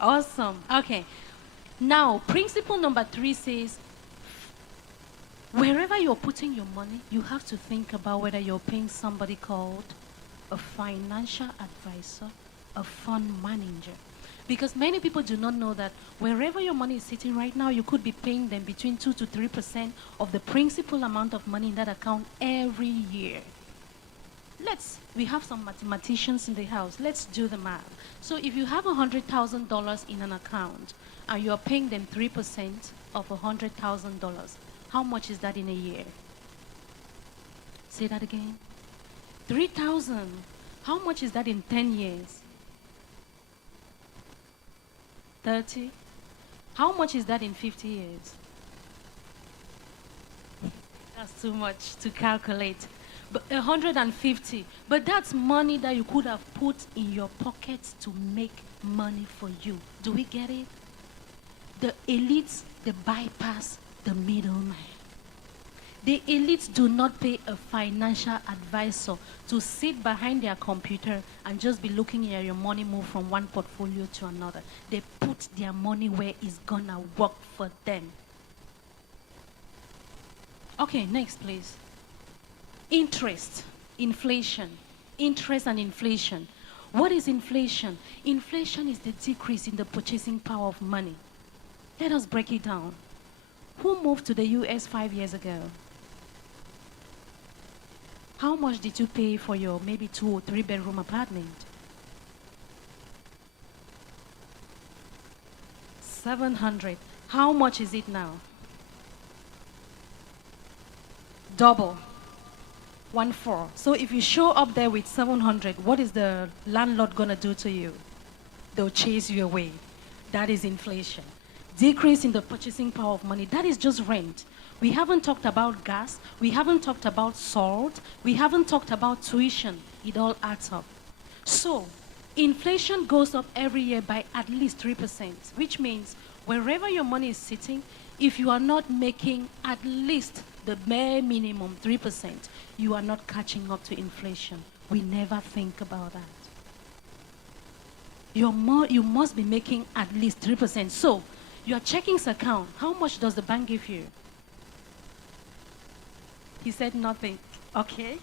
Awesome. Okay. Now, principle number 3 says, wherever you're putting your money, you have to think about whether you're paying somebody called a financial advisor, a fund manager. Because many people do not know that wherever your money is sitting right now, you could be paying them between 2 to 3% of the principal amount of money in that account every year. We have some mathematicians in the house. Let's do the math. So if you have $100,000 in an account and you're paying them 3% of $100,000, how much is that in a year? Say that again. 3,000. How much is that in 10 years? 30. How much is that in 50 years? That's too much to calculate. But 150. But that's money that you could have put in your pockets to make money for you. Do we get it? The elites, they bypass the middleman. The elites do not pay a financial advisor to sit behind their computer and just be looking at your money move from one portfolio to another. They put their money where it's gonna work for them. Okay, next please. Interest, inflation, interest and inflation. What is inflation? Inflation is the decrease in the purchasing power of money. Let us break it down. Who moved to the US 5 years ago? How much did you pay for your maybe 2 or 3 bedroom apartment? 700. How much is it now? Double. 1.4. So if you show up there with 700, what is the landlord gonna do to you? They'll chase you away. That is inflation. Decrease in the purchasing power of money. That is just rent. We haven't talked about gas. We haven't talked about salt. We haven't talked about tuition. It all adds up. So inflation goes up every year by at least 3%, which means wherever your money is sitting, if you are not making at least the bare minimum 3%, you are not catching up to inflation. We never think about that. You must be making at least 3%. So your checkings account, how much does the bank give you? He said nothing. Okay.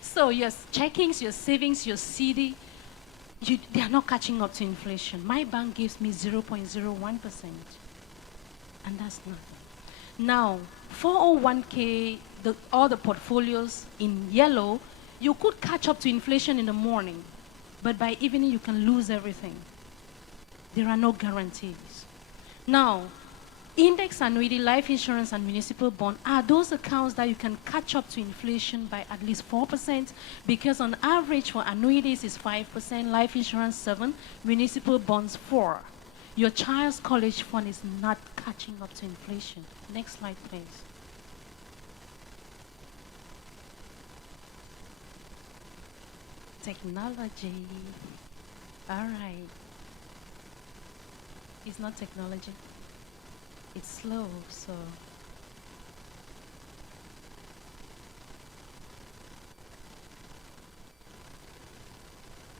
So your checkings, your savings, your CD, they are not catching up to inflation. My bank gives me 0.01%. And that's nothing. Now, 401k, all the portfolios in yellow, you could catch up to inflation in the morning. But by evening, you can lose everything. There are no guarantees. Now, index annuity, life insurance, and municipal bond are those accounts that you can catch up to inflation by at least 4%, because on average for annuities is 5%, life insurance 7%, municipal bonds 4%. Your child's college fund is not catching up to inflation. Next slide, please. Technology. All right. It's not technology. It's slow, so.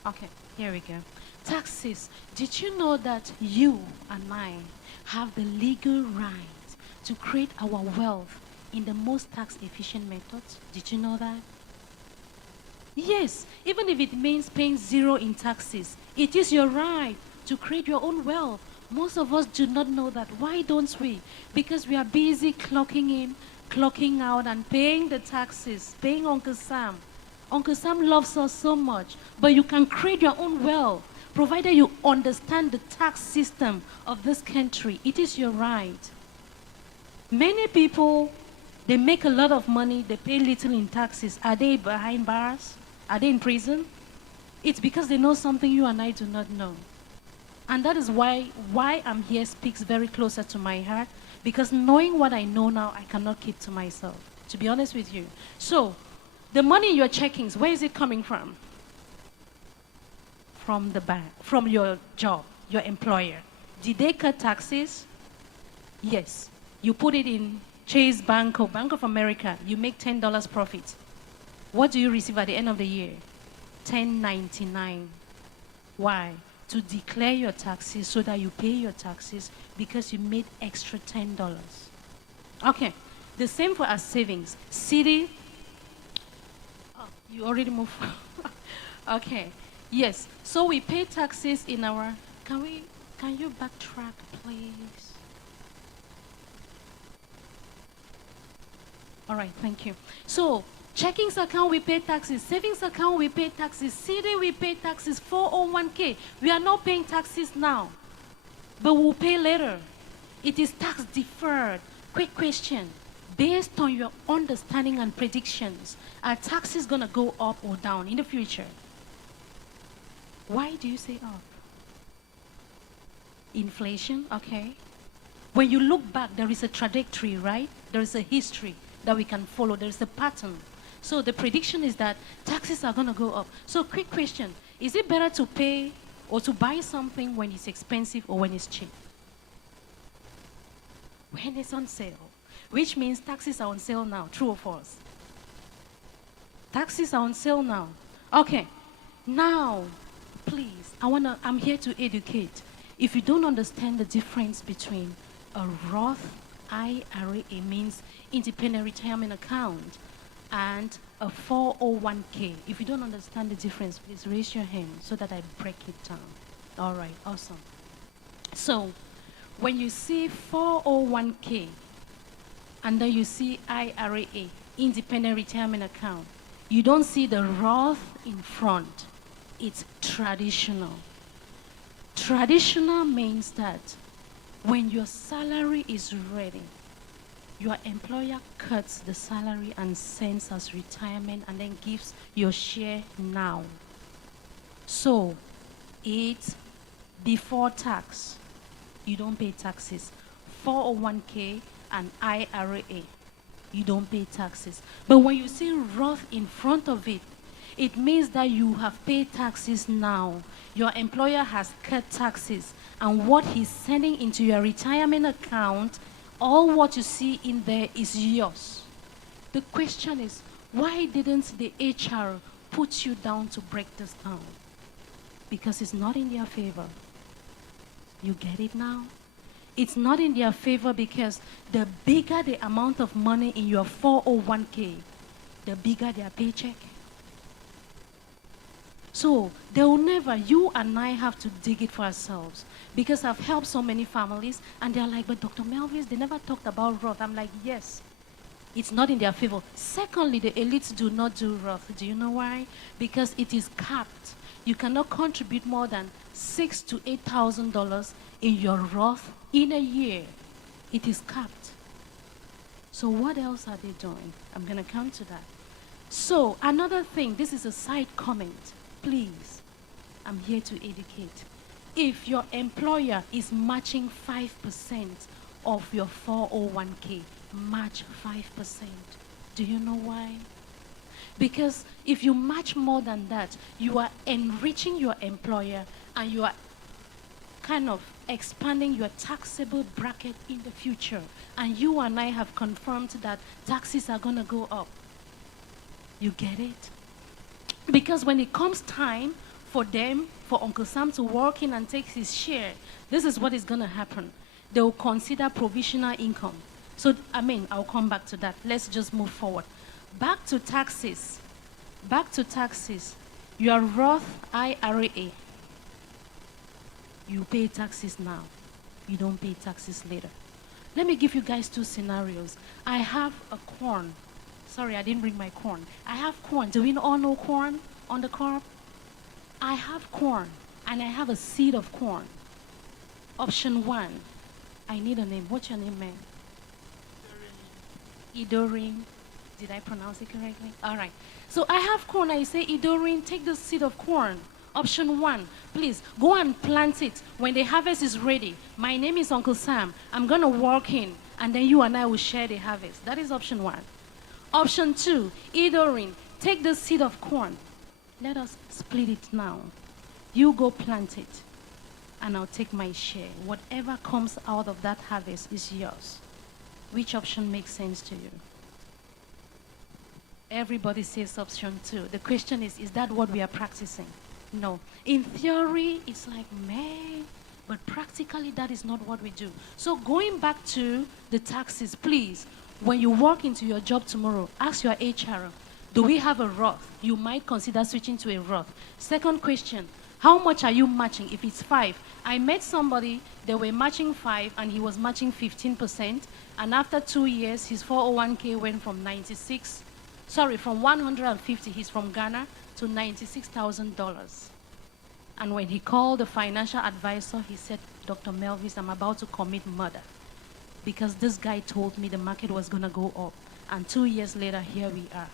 Okay, here we go. Taxes. Did you know that you and I have the legal right to create our wealth in the most tax-efficient methods? Did you know that? Yes, even if it means paying 0 in taxes, it is your right to create your own wealth. Most of us do not know that. Why don't we? Because we are busy clocking in, clocking out, and paying the taxes, paying Uncle Sam. Uncle Sam loves us so much, but you can create your own wealth, provided you understand the tax system of this country. It is your right. Many people, they make a lot of money, they pay little in taxes. Are they behind bars? Are they in prison? It's because they know something you and I do not know. And that is why I'm here speaks very closer to my heart, because knowing what I know now, I cannot keep to myself, to be honest with you. So, the money you're checking, where is it coming from? From the bank, from your job, your employer. Did they cut taxes? Yes. You put it in Chase Bank or Bank of America, you make $10 profit. What do you receive at the end of the year? $10.99. Why? to declare your taxes so that you pay your taxes because you made extra $10. Okay, the same for our savings. CD, oh, you already moved. Okay, yes. So we pay taxes in our, can you backtrack, please? All right, thank you. So, checkings account, we pay taxes. Savings account, we pay taxes. CD, we pay taxes. 401k, we are not paying taxes now, but we'll pay later. It is tax deferred. Quick question. Based on your understanding and predictions, are taxes going to go up or down in the future? Why do you say up? Inflation, okay. When you look back, there is a trajectory, right? There is a history that we can follow. There is a pattern. So the prediction is that taxes are going to go up. So quick question, is it better to pay or to buy something when it's expensive or when it's cheap? When it's on sale, which means taxes are on sale now, true or false? Taxes are on sale now. Okay, now, please, I'm here to educate. If you don't understand the difference between a Roth IRA, means independent retirement account, and a 401k, if you don't understand the difference, please raise your hand so that I break it down. All right, awesome. So, when you see 401k, and then you see IRA, independent retirement account, you don't see the Roth in front. It's traditional. Traditional means that when your salary is ready, your employer cuts the salary and sends as retirement and then gives your share now. So it's before tax. You don't pay taxes. 401k and IRA, you don't pay taxes. But when you see Roth in front of it, it means that you have paid taxes now. Your employer has cut taxes, and what he's sending into your retirement account, all what you see in there is yours. The question is, why didn't the HR put you down to break this down? Because it's not in their favor. You get it now? It's not in their favor because the bigger the amount of money in your 401k, the bigger their paycheck. So they will never, you and I have to dig it for ourselves. Because I've helped so many families and they're like, but Dr. Melvis, they never talked about Roth. I'm like, yes, it's not in their favor. Secondly, the elites do not do Roth. Do you know why? Because it is capped. You cannot contribute more than $6,000 to $8,000 in your Roth in a year. It is capped. So what else are they doing? I'm going to come to that. So another thing, this is a side comment. Please, I'm here to educate. If your employer is matching 5% of your 401k, match 5%. Do you know why? Because if you match more than that, you are enriching your employer and you are kind of expanding your taxable bracket in the future. And you and I have confirmed that taxes are going to go up. You get it? Because when it comes time for them, for Uncle Sam to walk in and take his share, this is what is going to happen. They will consider provisional income. So, I'll come back to that. Let's just move forward. Back to taxes. Back to taxes. Your Roth IRA. You pay taxes now. You don't pay taxes later. Let me give you guys two scenarios. I have a corn. Sorry, I didn't bring my corn. I have corn. Do we all know corn on the crop? I have corn, and I have a seed of corn. Option one. I need a name. What's your name, man? Idorin. Did I pronounce it correctly? All right. So I have corn. I say, Idorin, take the seed of corn. Option one, please go and plant it. When the harvest is ready, my name is Uncle Sam. I'm going to walk in, and then you and I will share the harvest. That is option one. Option two, Idorin, take the seed of corn. Let us split it now. You go plant it, and I'll take my share. Whatever comes out of that harvest is yours. Which option makes sense to you? Everybody says option two. The question is that what we are practicing? No. In theory, it's like, man, but practically that is not what we do. So going back to the taxes, please, when you walk into your job tomorrow, ask your HR, do we have a Roth? You might consider switching to a Roth. Second question, how much are you matching? If it's 5, I met somebody, they were matching 5 and he was matching 15%, and after 2 years, his 401k went from 150, he's from Ghana, to $96,000. And when he called the financial advisor, he said, Dr. Melvis, I'm about to commit murder because this guy told me the market was going to go up. And 2 years later, here we are.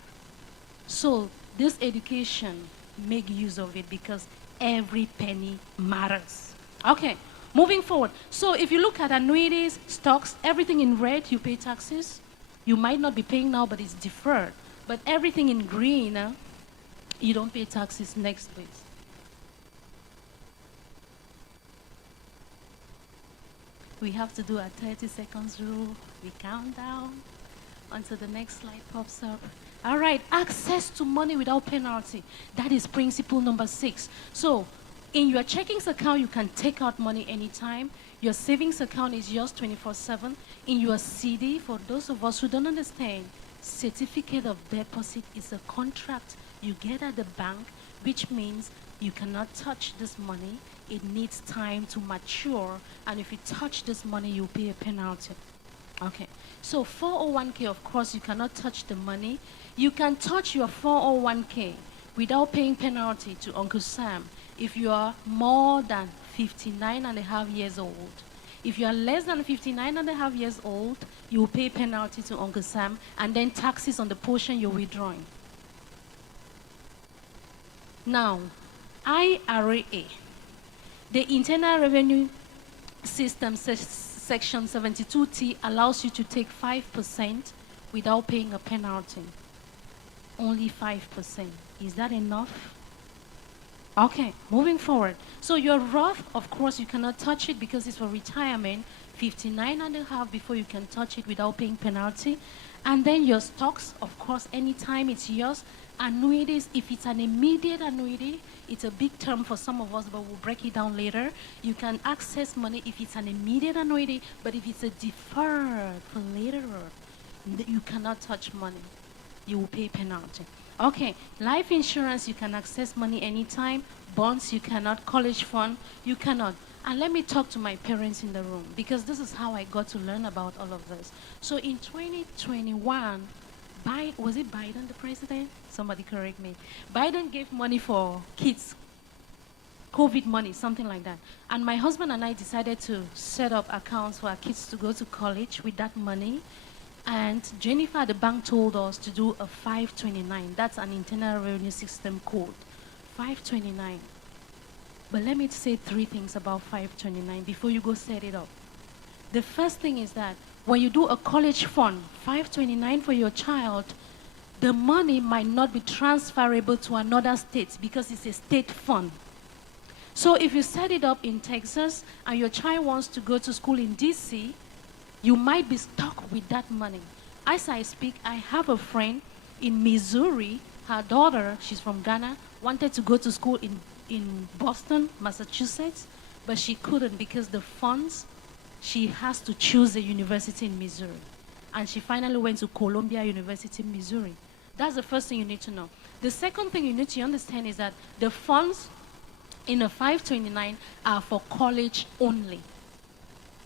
So this education, make use of it because every penny matters. Okay, moving forward. So if you look at annuities, stocks, everything in red, you pay taxes. You might not be paying now, but it's deferred. But everything in green, you don't pay taxes. Next, please. We have to do a 30 seconds rule. We count down until the next slide pops up. All right, access to money without penalty. That is principle number 6. So in your checkings account, you can take out money anytime. Your savings account is yours 24/7. In your CD, for those of us who don't understand, certificate of deposit is a contract you get at the bank, which means you cannot touch this money. It needs time to mature, and if you touch this money, you pay a penalty. Okay, so 401k, of course, you cannot touch the money. You can touch your 401k without paying penalty to Uncle Sam if you are more than 59 and a half years old. If you are less than 59 and a half years old, you will pay penalty to Uncle Sam and then taxes on the portion you're withdrawing. Now, IRA, the Internal Revenue System Section 72T allows you to take 5% without paying a penalty. Only 5%. Is that enough? Okay, moving forward. So your Roth, of course, you cannot touch it because it's for retirement. 59 and a half before you can touch it without paying penalty. And then your stocks, of course, anytime it's yours. Annuities, if it's an immediate annuity, it's a big term for some of us, but we'll break it down later. You can access money if it's an immediate annuity, but if it's a deferred for later, you cannot touch money. You will pay penalty. Okay, life insurance, you can access money anytime. Bonds, you cannot. College fund, you cannot. And let me talk to my parents in the room, because this is how I got to learn about all of this. So in 2021, was it Biden the president? Somebody correct me. Biden gave money for kids, COVID money, something like that. And my husband and I decided to set up accounts for our kids to go to college with that money. And Jennifer at the bank told us to do a 529. That's an Internal Revenue System code. 529. But let me say 3 things about 529 before you go set it up. The first thing is that when you do a college fund, 529 for your child, the money might not be transferable to another state because it's a state fund. So if you set it up in Texas and your child wants to go to school in DC, you might be stuck with that money. As I speak, I have a friend in Missouri. Her daughter, she's from Ghana, wanted to go to school in Boston, Massachusetts, but she couldn't because the funds, she has to choose a university in Missouri. And she finally went to Columbia University, Missouri. That's the first thing you need to know. The second thing you need to understand is that the funds in a 529 are for college only.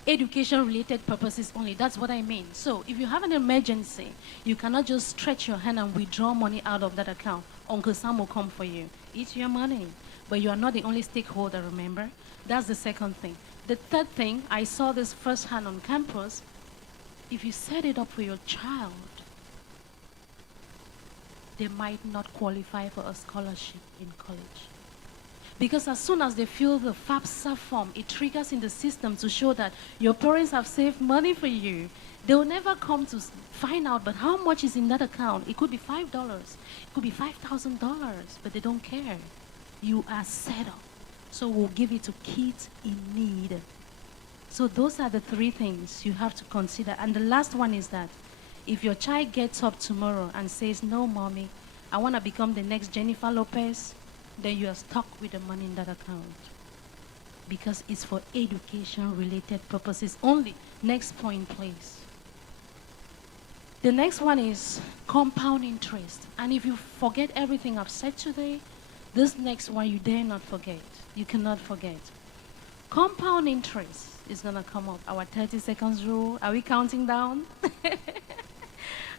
Education-related purposes only. That's what I mean. So if you have an emergency, you cannot just stretch your hand and withdraw money out of that account. Uncle Sam will come for you. It's your money. But you are not the only stakeholder, remember? That's the second thing. The third thing, I saw this firsthand on campus. If you set it up for your child, they might not qualify for a scholarship in college. Because as soon as they fill the FAFSA form, it triggers in the system to show that your parents have saved money for you. They will never come to find out, but how much is in that account? It could be $5, it could be $5,000, but they don't care. You are set up. So we'll give it to kids in need. So those are the 3 things you have to consider. And the last one is that if your child gets up tomorrow and says, no, mommy, I want to become the next Jennifer Lopez, then you are stuck with the money in that account because it's for education-related purposes only. Next point, please. The next one is compound interest. And if you forget everything I've said today, this next one you dare not forget. You cannot forget. Compound interest is going to come up. Our 30 seconds rule. Are we counting down? All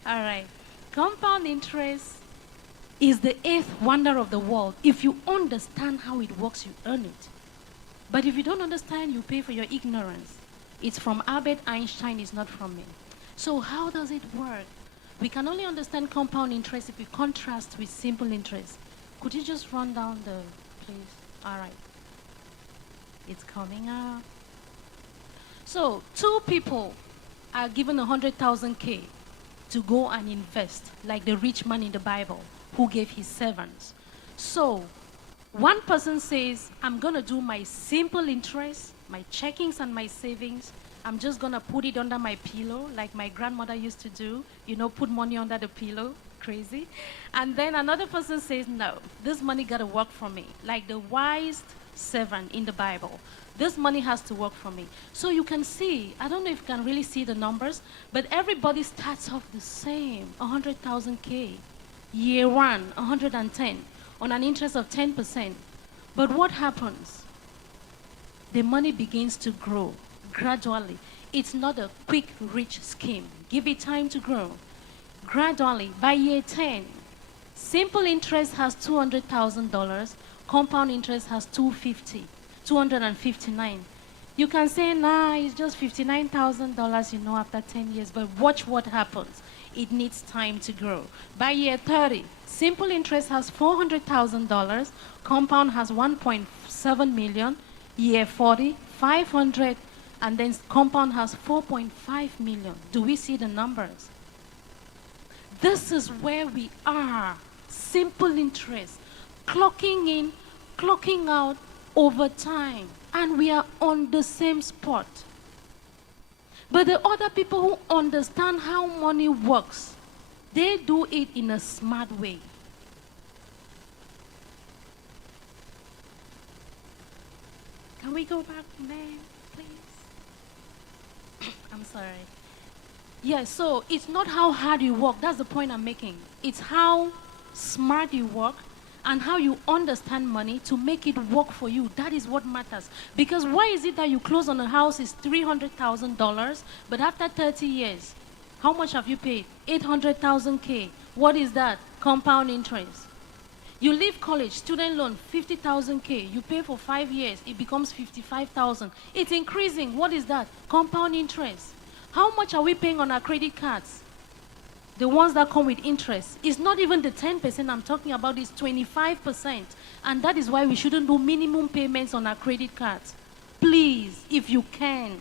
right. Compound interest is the eighth wonder of the world. If you understand how it works, you earn it. But if you don't understand, you pay for your ignorance. It's from Albert Einstein, it's not from me. So how does it work? We can only understand compound interest if we contrast with simple interest. Could you just run down the, please? All right. It's coming up. So 2 people are given 100,000 K to go and invest, like the rich man in the Bible who gave his servants. So one person says, I'm going to do my simple interest, my checkings and my savings. I'm just going to put it under my pillow like my grandmother used to do. You know, put money under the pillow. Crazy. And then another person says, no, this money got to work for me. Like the wise servant in the Bible. This money has to work for me. So you can see, I don't know if you can really see the numbers, but everybody starts off the same, 100,000 K. Year 1, 110, on an interest of 10%. But what happens? The money begins to grow gradually. It's not a quick, rich scheme. Give it time to grow. Gradually, by year 10, simple interest has $200,000, compound interest has 259. You can say, nah, it's just $59,000, you know, after 10 years, but watch what happens. It needs time to grow. By year 30, simple interest has $400,000, compound has 1.7 million, year 40, 500, and then compound has 4.5 million. Do we see the numbers? This is where we are. Simple interest, clocking in, clocking out over time, and we are on the same spot. But the other people who understand how money works, they do it in a smart way. Can we go back, man, please? I'm sorry. Yeah, so it's not how hard you work. That's the point I'm making. It's how smart you work and how you understand money to make it work for you. That is what matters. Because why is it that you close on a house is $300,000, but after 30 years, how much have you paid? 800,000 K. What is that? Compound interest. You leave college, student loan, 50,000 K. You pay for 5 years, it becomes 55,000. It's increasing. What is that? Compound interest. How much are we paying on our credit cards? The ones that come with interest. It's not even the 10% I'm talking about, it's 25%. And that is why we shouldn't do minimum payments on our credit cards. Please, if you can,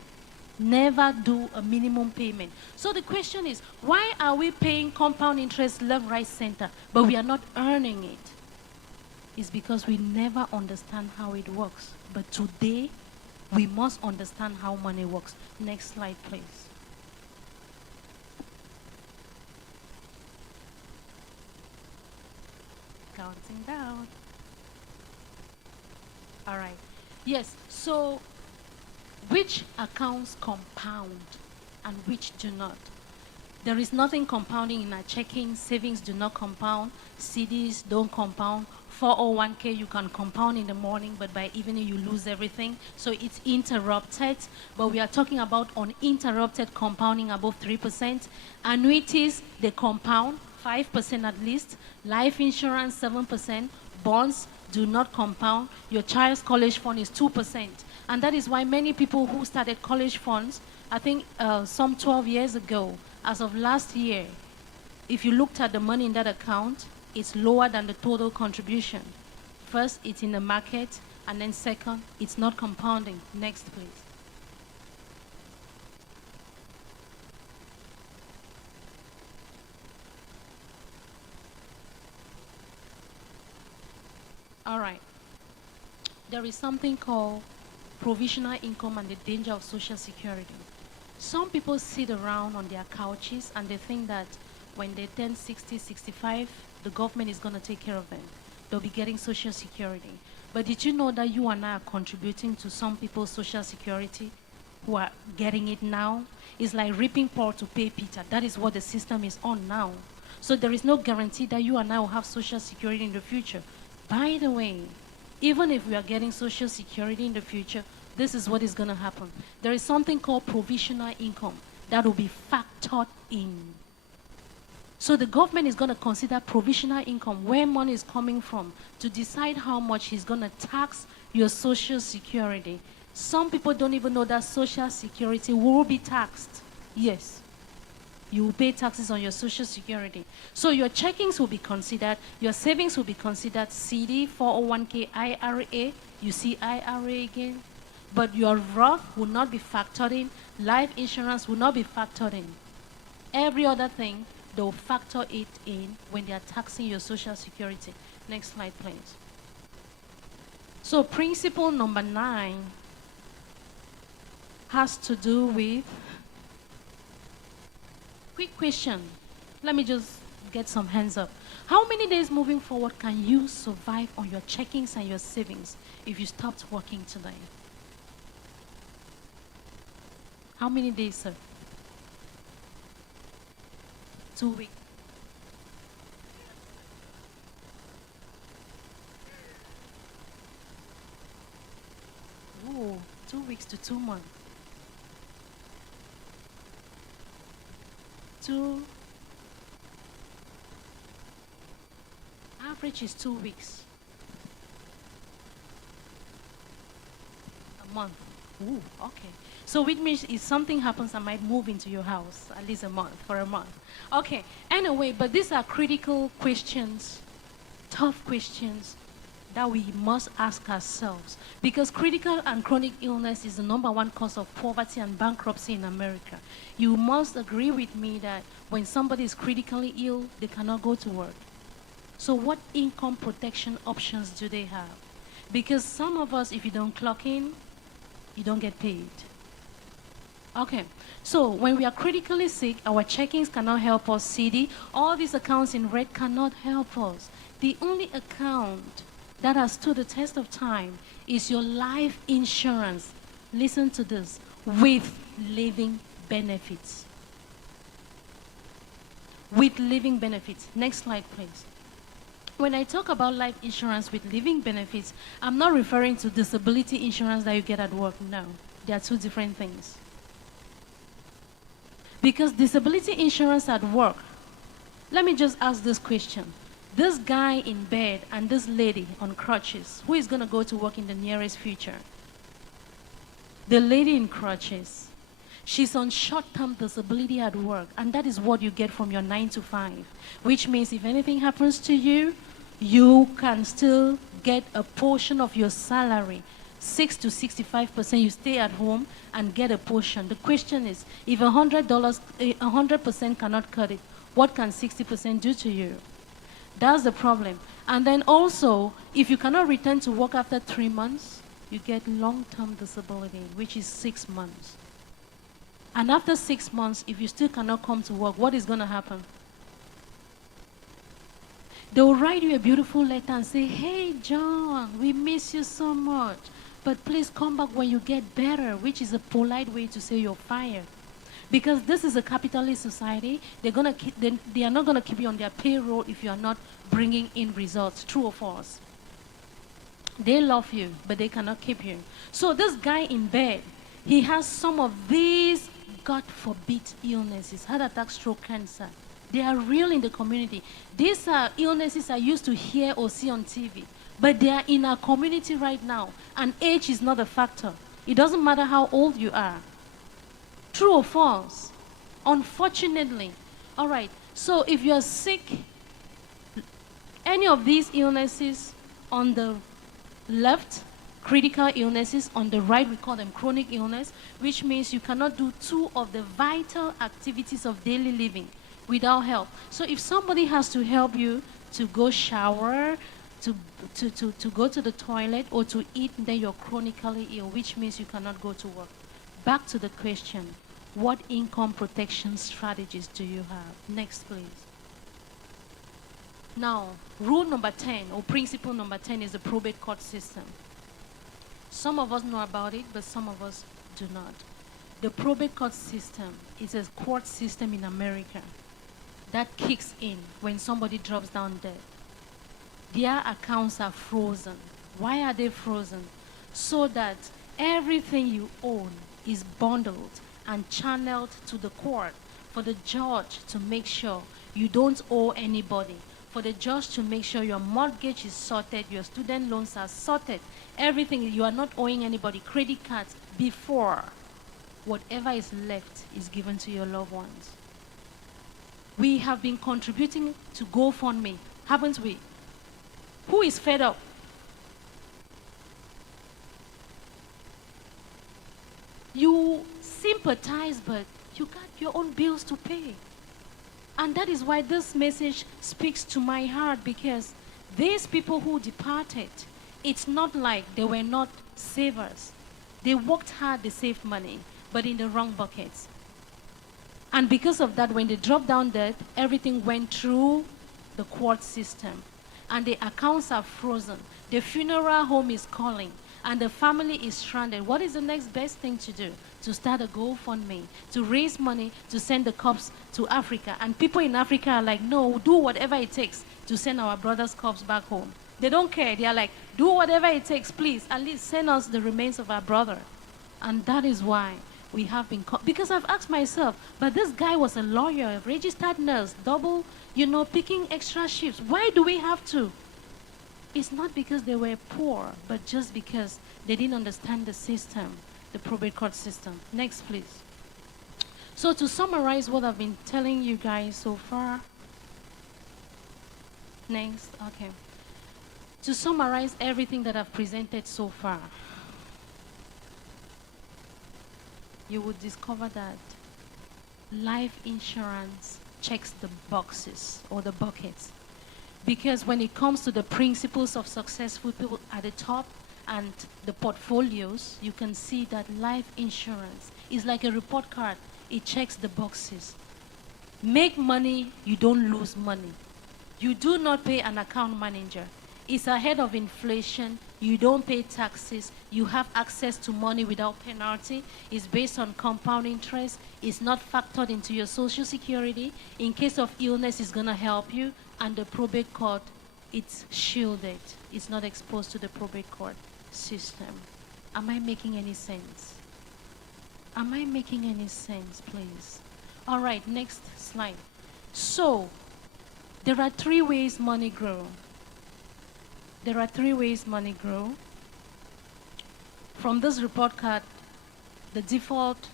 never do a minimum payment. So the question is, why are we paying compound interest left, right, center, but we are not earning it? It's because we never understand how it works. But today, we must understand how money works. Next slide, please. Counting down. All right. Yes, so which accounts compound and which do not? There is nothing compounding in our checking. Savings do not compound. CDs don't compound. 401k you can compound in the morning, but by evening you lose everything. So it's interrupted. But we are talking about uninterrupted compounding above 3%. Annuities, they compound 5% at least. Life insurance, 7%. Bonds do not compound. Your child's college fund is 2%. And that is why many people who started college funds, I think some 12 years ago, as of last year, if you looked at the money in that account, it's lower than the total contribution. First, it's in the market, and then second, it's not compounding. Next, please. All right. There is something called provisional income and the danger of Social Security. Some people sit around on their couches and they think that when they turn 60, 65, the government is going to take care of them. they'll be getting Social Security. But did you know that you and I are contributing to some people's Social Security who are getting it now? It's like reaping Paul to pay Peter. That is what the system is on now. So there is no guarantee that you and I will have Social Security in the future. By the way, even if we are getting Social Security in the future, this is what is going to happen. There is something called provisional income that will be factored in. So the government is going to consider provisional income, where money is coming from, to decide how much he's going to tax your Social Security. Some people don't even know that Social Security will be taxed. Yes. You will pay taxes on your Social Security. So your checkings will be considered, your savings will be considered, CD, 401k, IRA. You see IRA again? But your Roth will not be factored in. Life insurance will not be factored in. Every other thing, they'll factor it in when they are taxing your Social Security. Next slide, please. So principle number 9 has to do with, quick question. Let me just get some hands up. How many days moving forward can you survive on your checkings and your savings if you stopped working today? How many days, sir? 2 weeks. Ooh, 2 weeks to 2 months. Average is 2 weeks. A month. Ooh, okay. So which means if something happens, I might move into your house at least for a month. Okay, anyway, but these are critical questions, tough questions that we must ask ourselves, because critical and chronic illness is the #1 cause of poverty and bankruptcy in America. You must agree with me that when somebody is critically ill, they cannot go to work. So what income protection options do they have? Because some of us, if you don't clock in, you don't get paid. Okay, so when we are critically sick, our checkings cannot help us. CD, all these accounts in red cannot help us. The only account that has stood the test of time is your life insurance. Listen to this, with living benefits. With living benefits. Next slide, please. When I talk about life insurance with living benefits, I'm not referring to disability insurance that you get at work. No, they are two different things. Because disability insurance at work, let me just ask this question. This guy in bed and this lady on crutches, who is going to go to work in the nearest future? The lady in crutches. She's on short-term disability at work, and that is what you get from your 9 to 5, which means if anything happens to you, you can still get a portion of your salary. 6 to 65%, you stay at home and get a portion. The question is, if $100, 100% cannot cut it, what can 60% do to you? That's the problem. And then also, if you cannot return to work after 3 months, you get long-term disability, which is 6 months. And after 6 months, if you still cannot come to work, what is going to happen? They will write you a beautiful letter and say, hey, John, we miss you so much, but please come back when you get better, which is a polite way to say you're fired. Because this is a capitalist society, they are not going to keep you on their payroll if you are not bringing in results, true or false. They love you, but they cannot keep you. So this guy in bed, he has some of these, God forbid, illnesses, heart attack, stroke, cancer. They are real in the community. These are illnesses I used to hear or see on TV, but they are in our community right now, and age is not a factor. It doesn't matter how old you are. True or false? Unfortunately. All right, so if you're sick, any of these illnesses on the left, critical illnesses, on the right, we call them chronic illness, which means you cannot do 2 of the vital activities of daily living without help. So if somebody has to help you to go shower, to go to the toilet, or to eat, then you're chronically ill, which means you cannot go to work. Back to the question, what income protection strategies do you have? Next, please. Now, rule number 10 or principle number 10 is the probate court system. Some of us know about it, but some of us do not. The probate court system is a court system in America that kicks in when somebody drops down dead. Their accounts are frozen. Why are they frozen? So that everything you own is bundled and channeled to the court for the judge to make sure you don't owe anybody, for the judge to make sure your mortgage is sorted, your student loans are sorted, everything, you are not owing anybody, credit cards, before whatever is left is given to your loved ones. We have been contributing to GoFundMe, haven't we? Who is fed up? You sympathize, but you got your own bills to pay. And that is why this message speaks to my heart, because these people who departed, it's not like they were not savers. They worked hard, they saved money, but in the wrong buckets. And because of that, when they dropped down dead, everything went through the court system. And the accounts are frozen. The funeral home is calling. And the family is stranded. What is the next best thing to do? To start a GoFundMe, to raise money, to send the corpse to Africa. And people in Africa are like, no, do whatever it takes to send our brother's corpse back home. They don't care. They are like, do whatever it takes, please. At least send us the remains of our brother. And that is why we have been, because I've asked myself, but this guy was a lawyer, a registered nurse, double, picking extra shifts. Why do we have to? It's not because they were poor, but just because they didn't understand the system, the probate court system. Next, please. So to summarize what I've been telling you guys so far. Next, okay. To summarize everything that I've presented so far, you would discover that life insurance checks the boxes or the buckets. Because when it comes to the principles of successful people at the top and the portfolios, you can see that life insurance is like a report card. It checks the boxes. Make money, you don't lose money. You do not pay an account manager. It's ahead of inflation. You don't pay taxes. You have access to money without penalty. It's based on compound interest. It's not factored into your social security. In case of illness, it's going to help you. And the probate court, it's shielded. It's not exposed to the probate court system. Am I making any sense? Am I making any sense, please? All right, next slide. So, there are 3 ways money grows. There are 3 ways money grows. From this report card, the default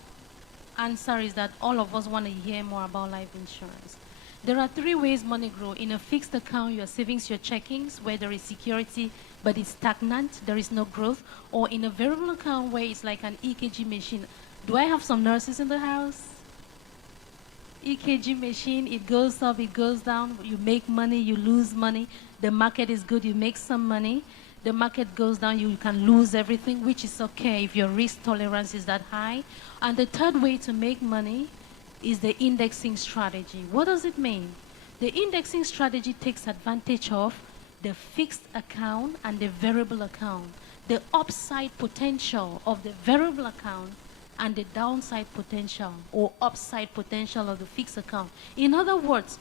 answer is that all of us want to hear more about life insurance. There are 3 ways money grows. In a fixed account, your savings, your checkings, where there is security, but it's stagnant, there is no growth. Or in a variable account where it's like an EKG machine. Do I have some nurses in the house? EKG machine, it goes up, it goes down, you make money, you lose money. The market is good, you make some money. The market goes down, you can lose everything, which is okay if your risk tolerance is that high. And the third way to make money is the indexing strategy. What does it mean? The indexing strategy takes advantage of the fixed account and the variable account, the upside potential of the variable account and the downside potential or upside potential of the fixed account. In other words,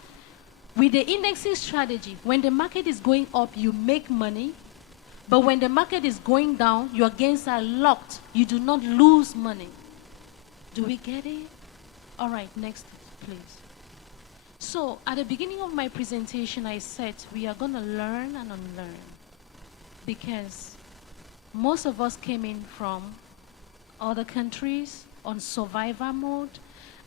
with the indexing strategy, when the market is going up, you make money, but when the market is going down, your gains are locked. You do not lose money. Do we get it? All right, next, please. So, at the beginning of my presentation, I said we are going to learn and unlearn, because most of us came in from other countries on survivor mode,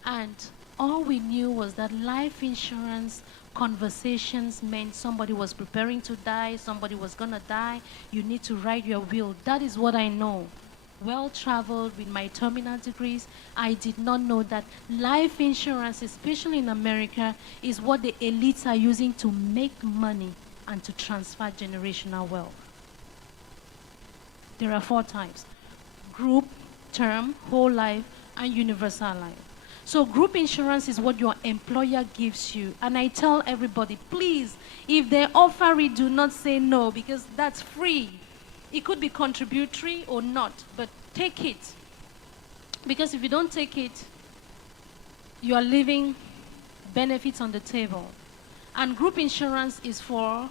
and all we knew was that life insurance conversations meant somebody was preparing to die, somebody was gonna die, you need to write your will. That is what I know. Well-traveled with my terminal degrees, I did not know that life insurance, especially in America, is what the elites are using to make money and to transfer generational wealth. There are 4 types: group, term, whole life, and universal life. So group insurance is what your employer gives you. And I tell everybody, please, if they offer it, do not say no, because that's free. It could be contributory or not, but take it. Because if you don't take it, you are leaving benefits on the table. And group insurance is for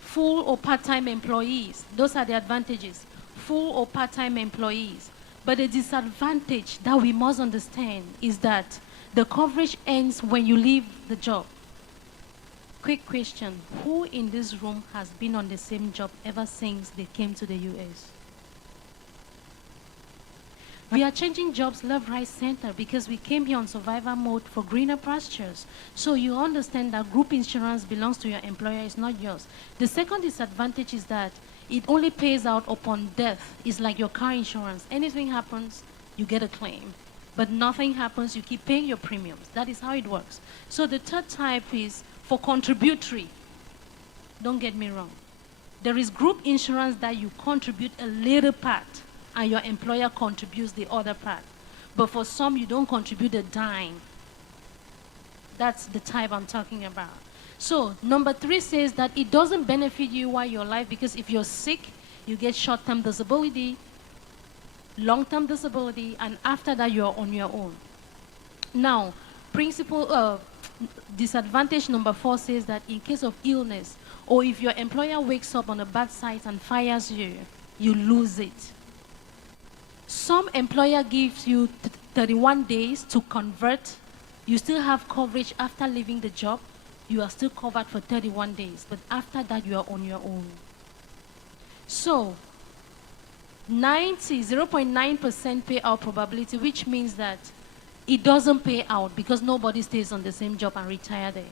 full or part-time employees. Those are the advantages. Full or part-time employees. But the disadvantage that we must understand is that the coverage ends when you leave the job. Quick question. Who in this room has been on the same job ever since they came to the US? We are changing jobs left, right, center because we came here on survival mode for greener pastures. So you understand that group insurance belongs to your employer, it's not yours. The second disadvantage is that it only pays out upon death. It's like your car insurance. Anything happens, you get a claim. But nothing happens, you keep paying your premiums. That is how it works. So the third type is for contributory. Don't get me wrong. There is group insurance that you contribute a little part and your employer contributes the other part. But for some, you don't contribute a dime. That's the type I'm talking about. So number 3 says that it doesn't benefit you while you're alive because if you're sick, you get short-term disability, long-term disability, and after that, you're on your own. Now, disadvantage number 4 says that in case of illness, or if your employer wakes up on a bad site and fires you, you lose it. Some employer gives you 31 days to convert. You still have coverage after leaving the job. You are still covered for 31 days. But after that, you are on your own. So, 0.9% payout probability, which means that it doesn't pay out because nobody stays on the same job and retire there.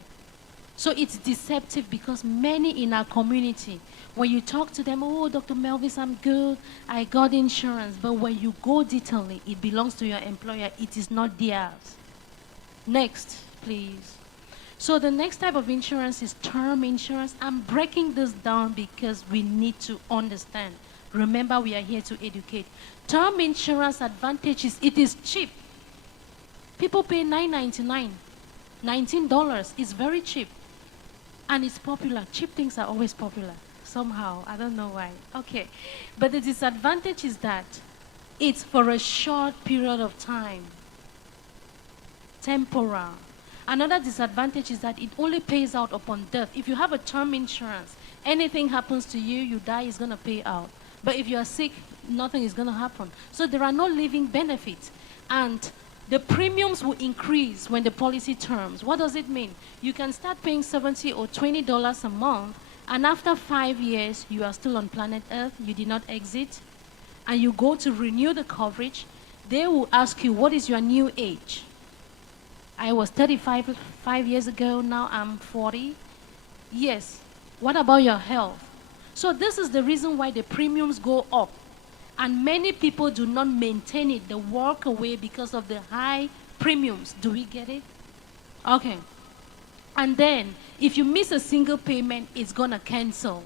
So it's deceptive because many in our community, when you talk to them, oh, Dr. Melvis, I'm good, I got insurance. But when you go detailing, it belongs to your employer. It is not theirs. Next, please. So the next type of insurance is term insurance. I'm breaking this down because we need to understand. Remember, we are here to educate. Term insurance advantage is it is cheap. People pay $9.99, $19. It's very cheap. And it's popular. Cheap things are always popular. Somehow. I don't know why. Okay. But the disadvantage is that it's for a short period of time. Temporal. Another disadvantage is that it only pays out upon death. If you have a term insurance, anything happens to you, you die, it's going to pay out. But if you are sick, nothing is going to happen. So there are no living benefits. And the premiums will increase when the policy terms. What does it mean? You can start paying $70 or $20 a month, and after 5 years, you are still on planet Earth, you did not exit, and you go to renew the coverage. They will ask you, what is your new age? I was 35 years ago, now I'm 40. Yes. What about your health? So this is the reason why the premiums go up. And many people do not maintain it. They walk away because of the high premiums. Do we get it? Okay. And then, if you miss a single payment, it's going to cancel.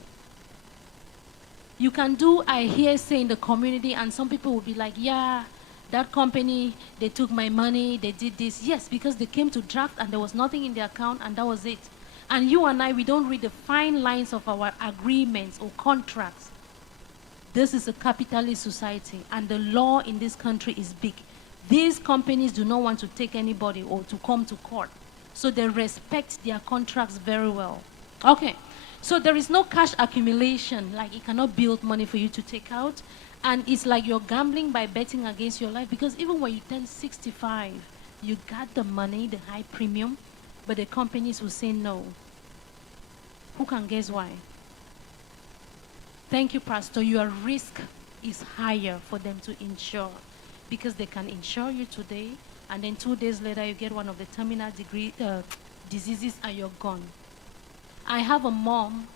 You can do, I hear say in the community, and some people will be like, yeah, that company, they took my money, they did this. Yes, because they came to draft and there was nothing in the account and that was it. And you and I, we don't read the fine lines of our agreements or contracts. This is a capitalist society, and the law in this country is big. These companies do not want to take anybody or to come to court. So they respect their contracts very well. Okay, so there is no cash accumulation, like it cannot build money for you to take out. And it's like you're gambling by betting against your life, because even when you turn 65, you got the money, the high premium, but the companies will say no. Who can guess why? Thank you, Pastor. Your risk is higher for them to insure, because they can insure you today, and then 2 days later you get one of the terminal diseases and you're gone. I have a mom,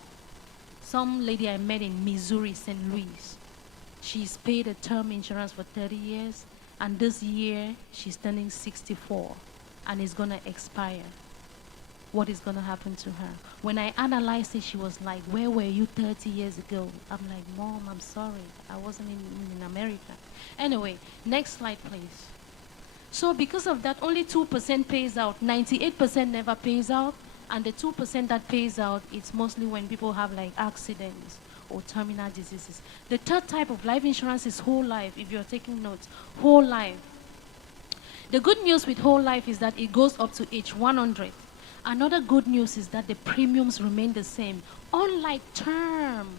some lady I met in Missouri, St. Louis. She's paid a term insurance for 30 years, and this year she's turning 64, and it's going to expire. What is going to happen to her? When I analyzed it, she was like, where were you 30 years ago? I'm like, Mom, I'm sorry. I wasn't in America. Anyway, next slide, please. So because of that, only 2% pays out. 98% never pays out. And the 2% that pays out, it's mostly when people have like accidents or terminal diseases. The third type of life insurance is whole life, if you're taking notes. Whole life. The good news with whole life is that it goes up to age 100. Another good news is that the premiums remain the same. Unlike term,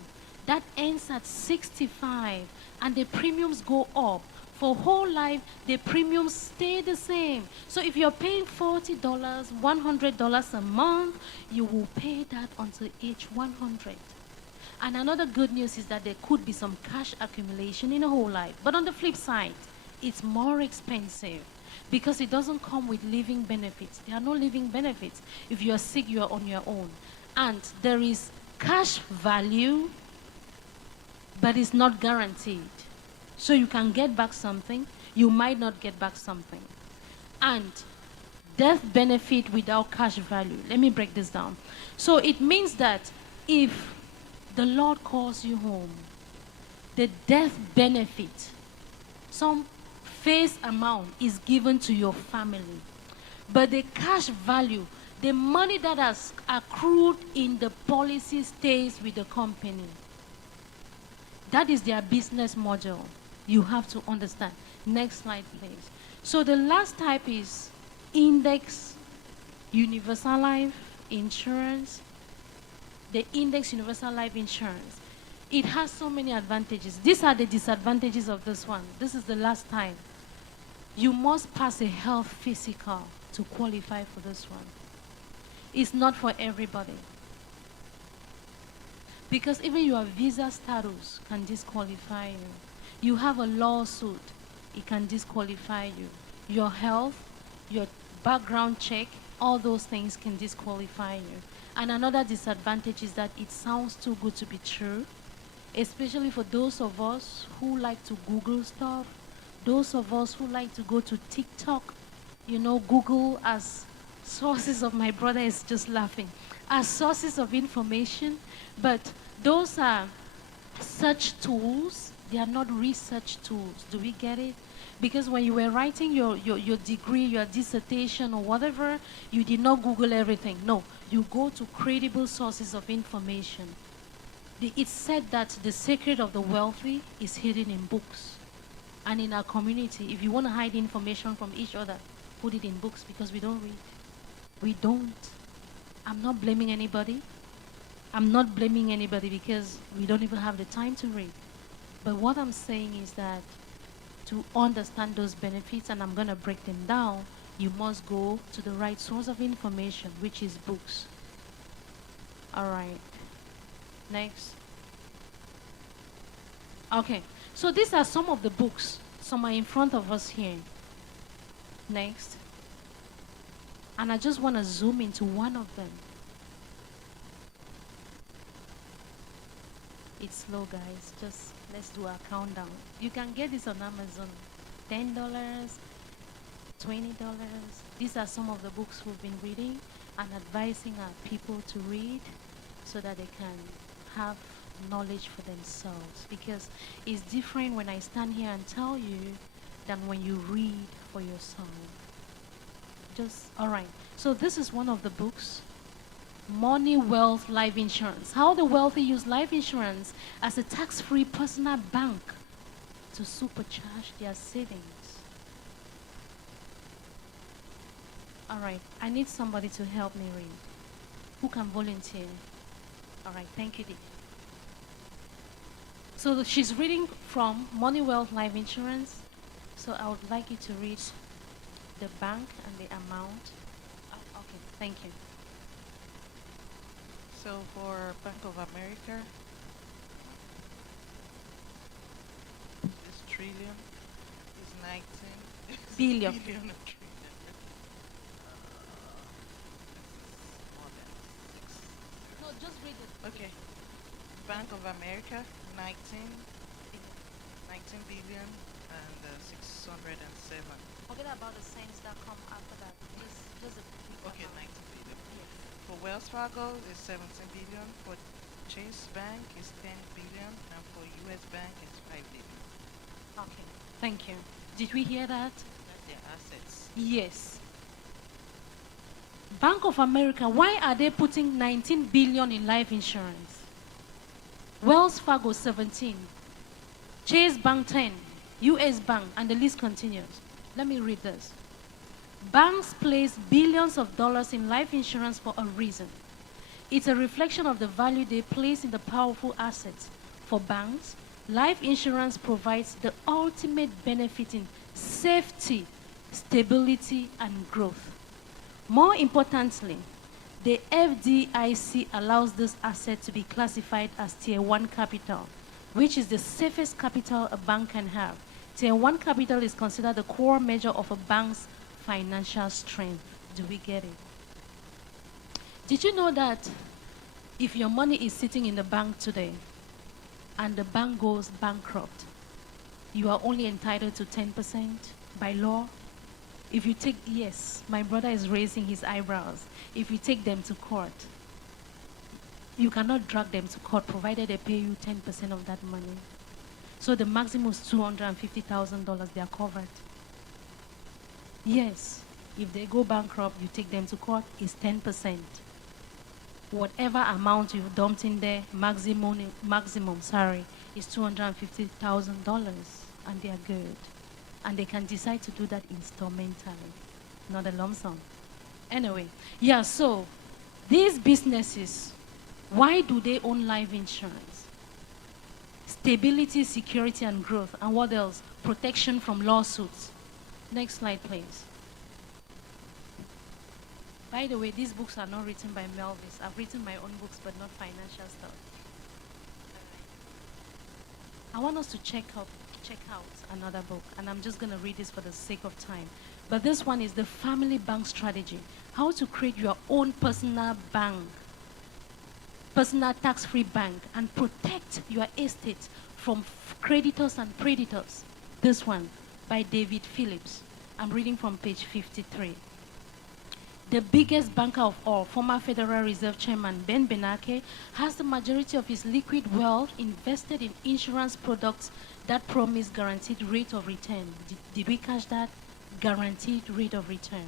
that ends at 65 and the premiums go up. For whole life, the premiums stay the same. So if you're paying $40, $100 a month, you will pay that until age 100. And another good news is that there could be some cash accumulation in a whole life. But on the flip side, it's more expensive because it doesn't come with living benefits. There are no living benefits. If you are sick, you are on your own. And there is cash value, but it's not guaranteed. So you can get back something, you might not get back something. And death benefit without cash value. Let me break this down. So it means that if the Lord calls you home, the death benefit, some face amount is given to your family. But the cash value, the money that has accrued in the policy stays with the company. That is their business model. You have to understand. Next slide, please. So the last type is index universal life insurance. The index universal life insurance. It has so many advantages. These are the disadvantages of this one. This is the last time. You must pass a health physical to qualify for this one. It's not for everybody. Because even your visa status can disqualify you. You have a lawsuit, it can disqualify you. Your health, your background check, all those things can disqualify you. And another disadvantage is that it sounds too good to be true, especially for those of us who like to Google stuff, those of us who like to go to TikTok, you know, Google as sources of, my brother is just laughing, as sources of information, but those are search tools. They are not research tools. Do we get it? Because when you were writing your degree, your dissertation or whatever, you did not Google everything. No, you go to credible sources of information. It's said that the secret of the wealthy is hidden in books. And in our community, if you want to hide information from each other, put it in books, because we don't read. We don't. I'm not blaming anybody. I'm not blaming anybody because we don't even have the time to read. But what I'm saying is that to understand those benefits, and I'm going to break them down, you must go to the right source of information, which is books. All right. Next. Okay. So these are some of the books. Some are in front of us here. Next. And I just want to zoom into one of them. It's slow, guys. Just let's do a countdown. You can get this on Amazon. $10, $20. These are some of the books we've been reading and advising our people to read so that they can have knowledge for themselves. Because it's different when I stand here and tell you than when you read for yourself. All right. So this is one of the books. Money, Wealth, Life Insurance. How the wealthy use life insurance as a tax-free personal bank to supercharge their savings. All right, I need somebody to help me read. Who can volunteer? All right, thank you, Dee. So she's reading from Money, Wealth, Life Insurance. So I would like you to read the bank and the amount. Oh, okay, thank you. So for Bank of America, this trillion is 19 Billion. billion of trillion. More than six. No, just read it. Okay. Bank of America, 19 billion and 607. Forget about the cents that come after that. Just a quick Okay, amount. 19 billion. Yes. For Wells Fargo is 17 billion. For Chase Bank is 10 billion, and for US Bank is 5 billion. Okay, thank you. Did we hear that? That's their assets. Yes. Bank of America, why are they putting 19 billion in life insurance? Wells Fargo 17, Chase Bank 10, US Bank, and the list continues. Let me read this. Banks place billions of dollars in life insurance for a reason. It's a reflection of the value they place in the powerful assets. For banks, life insurance provides the ultimate benefit in safety, stability, and growth. More importantly, the FDIC allows this asset to be classified as Tier 1 capital, which is the safest capital a bank can have. Tier 1 capital is considered the core measure of a bank's financial strength. Do we get it? Did you know that if your money is sitting in the bank today and the bank goes bankrupt, you are only entitled to 10% by law? If you take, yes, my brother is raising his eyebrows. If you take them to court, you cannot drag them to court provided they pay you 10% of that money. So the maximum is $250,000, they are covered. Yes, if they go bankrupt, you take them to court, it's 10%. Whatever amount you've dumped in there, maximum, is $250,000, and they are good. And they can decide to do that instrumentally, not a lump sum. Anyway, yeah, so these businesses, why do they own life insurance? Stability, security, and growth. And what else? Protection from lawsuits. Next slide, please. By the way, these books are not written by Melvis. I've written my own books, but not financial stuff. I want us to check out another book, and I'm just going to read this for the sake of time. But this one is the Family Bank Strategy. How to create your own personal bank, personal tax-free bank, and protect your estate from creditors and predators. This one by David Phillips. I'm reading from page 53. The biggest banker of all, former Federal Reserve Chairman Ben Bernanke, has the majority of his liquid wealth invested in insurance products that promise guaranteed rate of return. Did we catch that? Guaranteed rate of return.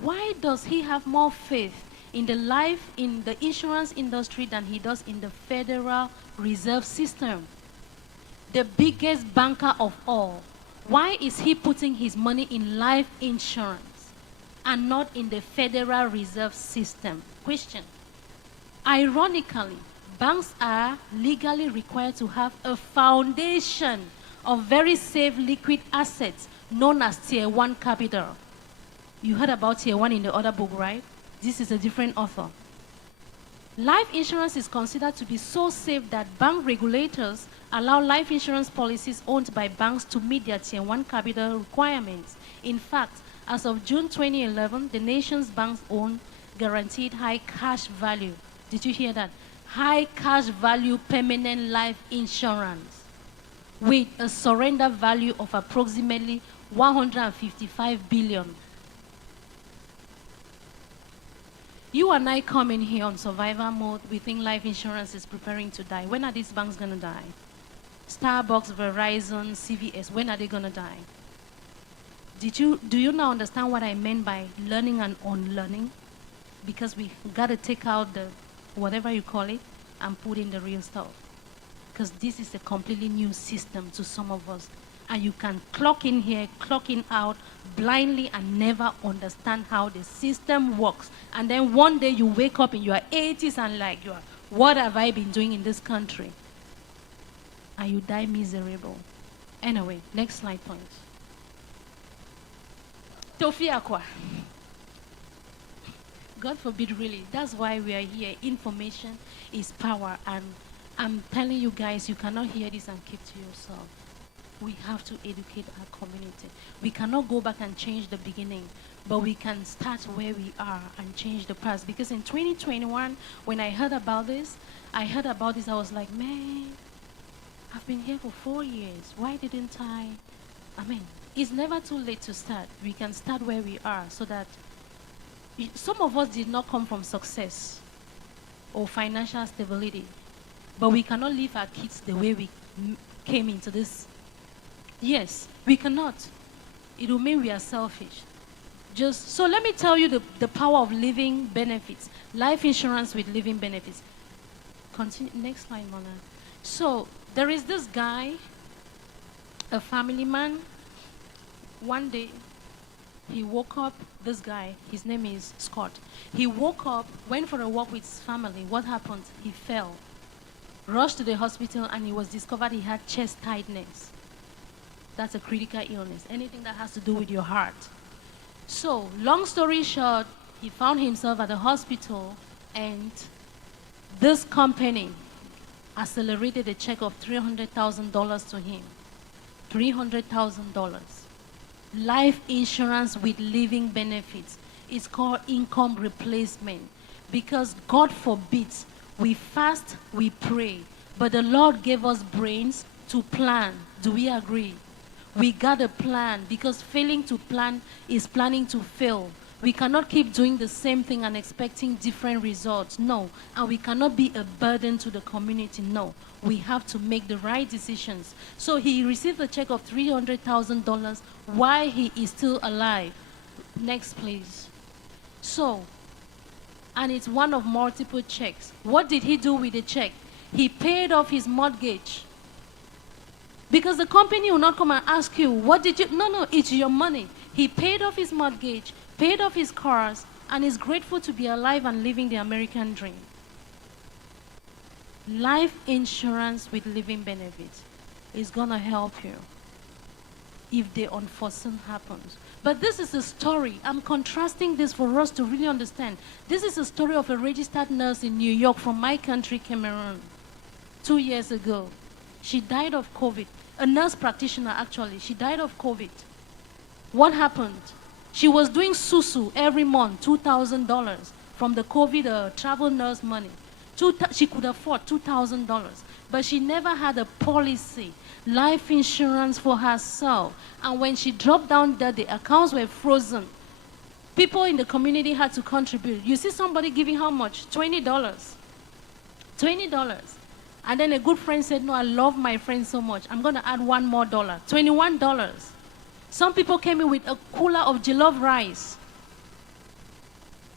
Why does he have more faith in the insurance industry than he does in the Federal Reserve System? The biggest banker of all. Why is he putting his money in life insurance and not in the Federal Reserve System? Question. Ironically, banks are legally required to have a foundation of very safe liquid assets known as Tier 1 capital. You heard about Tier 1 in the other book, right? This is a different author. Life insurance is considered to be so safe that bank regulators allow life insurance policies owned by banks to meet their Tier 1 capital requirements. In fact, as of June 2011, the nation's banks own guaranteed high cash value. Did you hear that? High cash value permanent life insurance with a surrender value of approximately 155 billion. You and I come in here on survival mode. We think life insurance is preparing to die. When are these banks going to die? Starbucks, Verizon, CVS, when are they going to die? Do you now understand what I meant by learning and unlearning? Because we got to take out the, whatever you call it, and put in the real stuff. Because this is a completely new system to some of us. And you can clock in here, clock in out, blindly and never understand how the system works. And then one day you wake up in your 80s and like, what have I been doing in this country? And you die miserable. Anyway, next slide, please. Tofiakwa. God forbid, really. That's why we are here. Information is power. And I'm telling you guys, you cannot hear this and keep to yourself. We have to educate our community. We cannot go back and change the beginning, but we can start where we are and change the past. Because in 2021, when I heard about this, I was like, man, I've been here for 4 years. Why didn't I mean, it's never too late to start. We can start where we are so that some of us did not come from success or financial stability, but we cannot leave our kids the way we came into this. Yes, we cannot. it will mean we are selfish. Just so let me tell you the power of living benefits. Life insurance with living benefits. Continue next slide, Mona. So there is this guy, a family man. One day he woke up, this guy, his name is Scott. He woke up, went for a walk with his family. What happened? He fell, rushed to the hospital, and he was discovered he had chest tightness. That's a critical illness, anything that has to do with your heart. So, long story short, he found himself at the hospital, and this company accelerated a check of $300,000 to him. $300,000. Life insurance with living benefits. It's called income replacement. Because God forbids, we fast, we pray, but the Lord gave us brains to plan. Do we agree? We got a plan, because failing to plan is planning to fail. We cannot keep doing the same thing and expecting different results. No. And we cannot be a burden to the community. No. We have to make the right decisions. So he received a check of $300,000 while he is still alive. Next, please. So, and it's one of multiple checks. What did he do with the check? He paid off his mortgage. Because the company will not come and ask you, what did you, no, it's your money. He paid off his mortgage, paid off his cars, and is grateful to be alive and living the American dream. Life insurance with living benefits is gonna help you if the unforeseen happens. But this is a story. I'm contrasting this for us to really understand. This is a story of a registered nurse in New York from my country, Cameroon, 2 years ago. She died of COVID. A nurse practitioner, actually. She died of COVID. What happened? She was doing susu every month, $2,000 from the COVID travel nurse money. She could afford $2,000, but she never had a policy, life insurance for herself. And when she dropped down there, the accounts were frozen. People in the community had to contribute. You see somebody giving how much? $20. $20. And then a good friend said, no, I love my friend so much. I'm going to add one more dollar. $21. Some people came in with a cooler of jollof rice.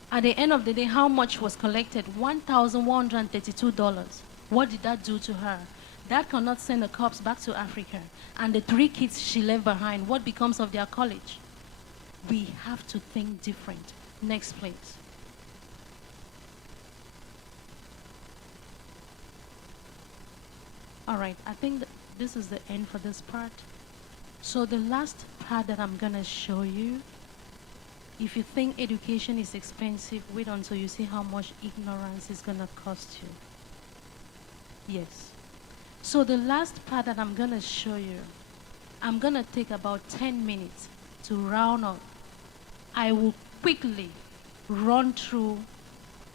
At the end of the day, how much was collected? $1,132. What did that do to her? That cannot send the corpse back to Africa. And the 3 kids she left behind, what becomes of their college? We have to think different. Next, please. All right, I think this is the end for this part. So the last part that I'm gonna show you, if you think education is expensive, wait until you see how much ignorance is gonna cost you. Yes. So the last part that I'm gonna show you, I'm gonna take about 10 minutes to round up. I will quickly run through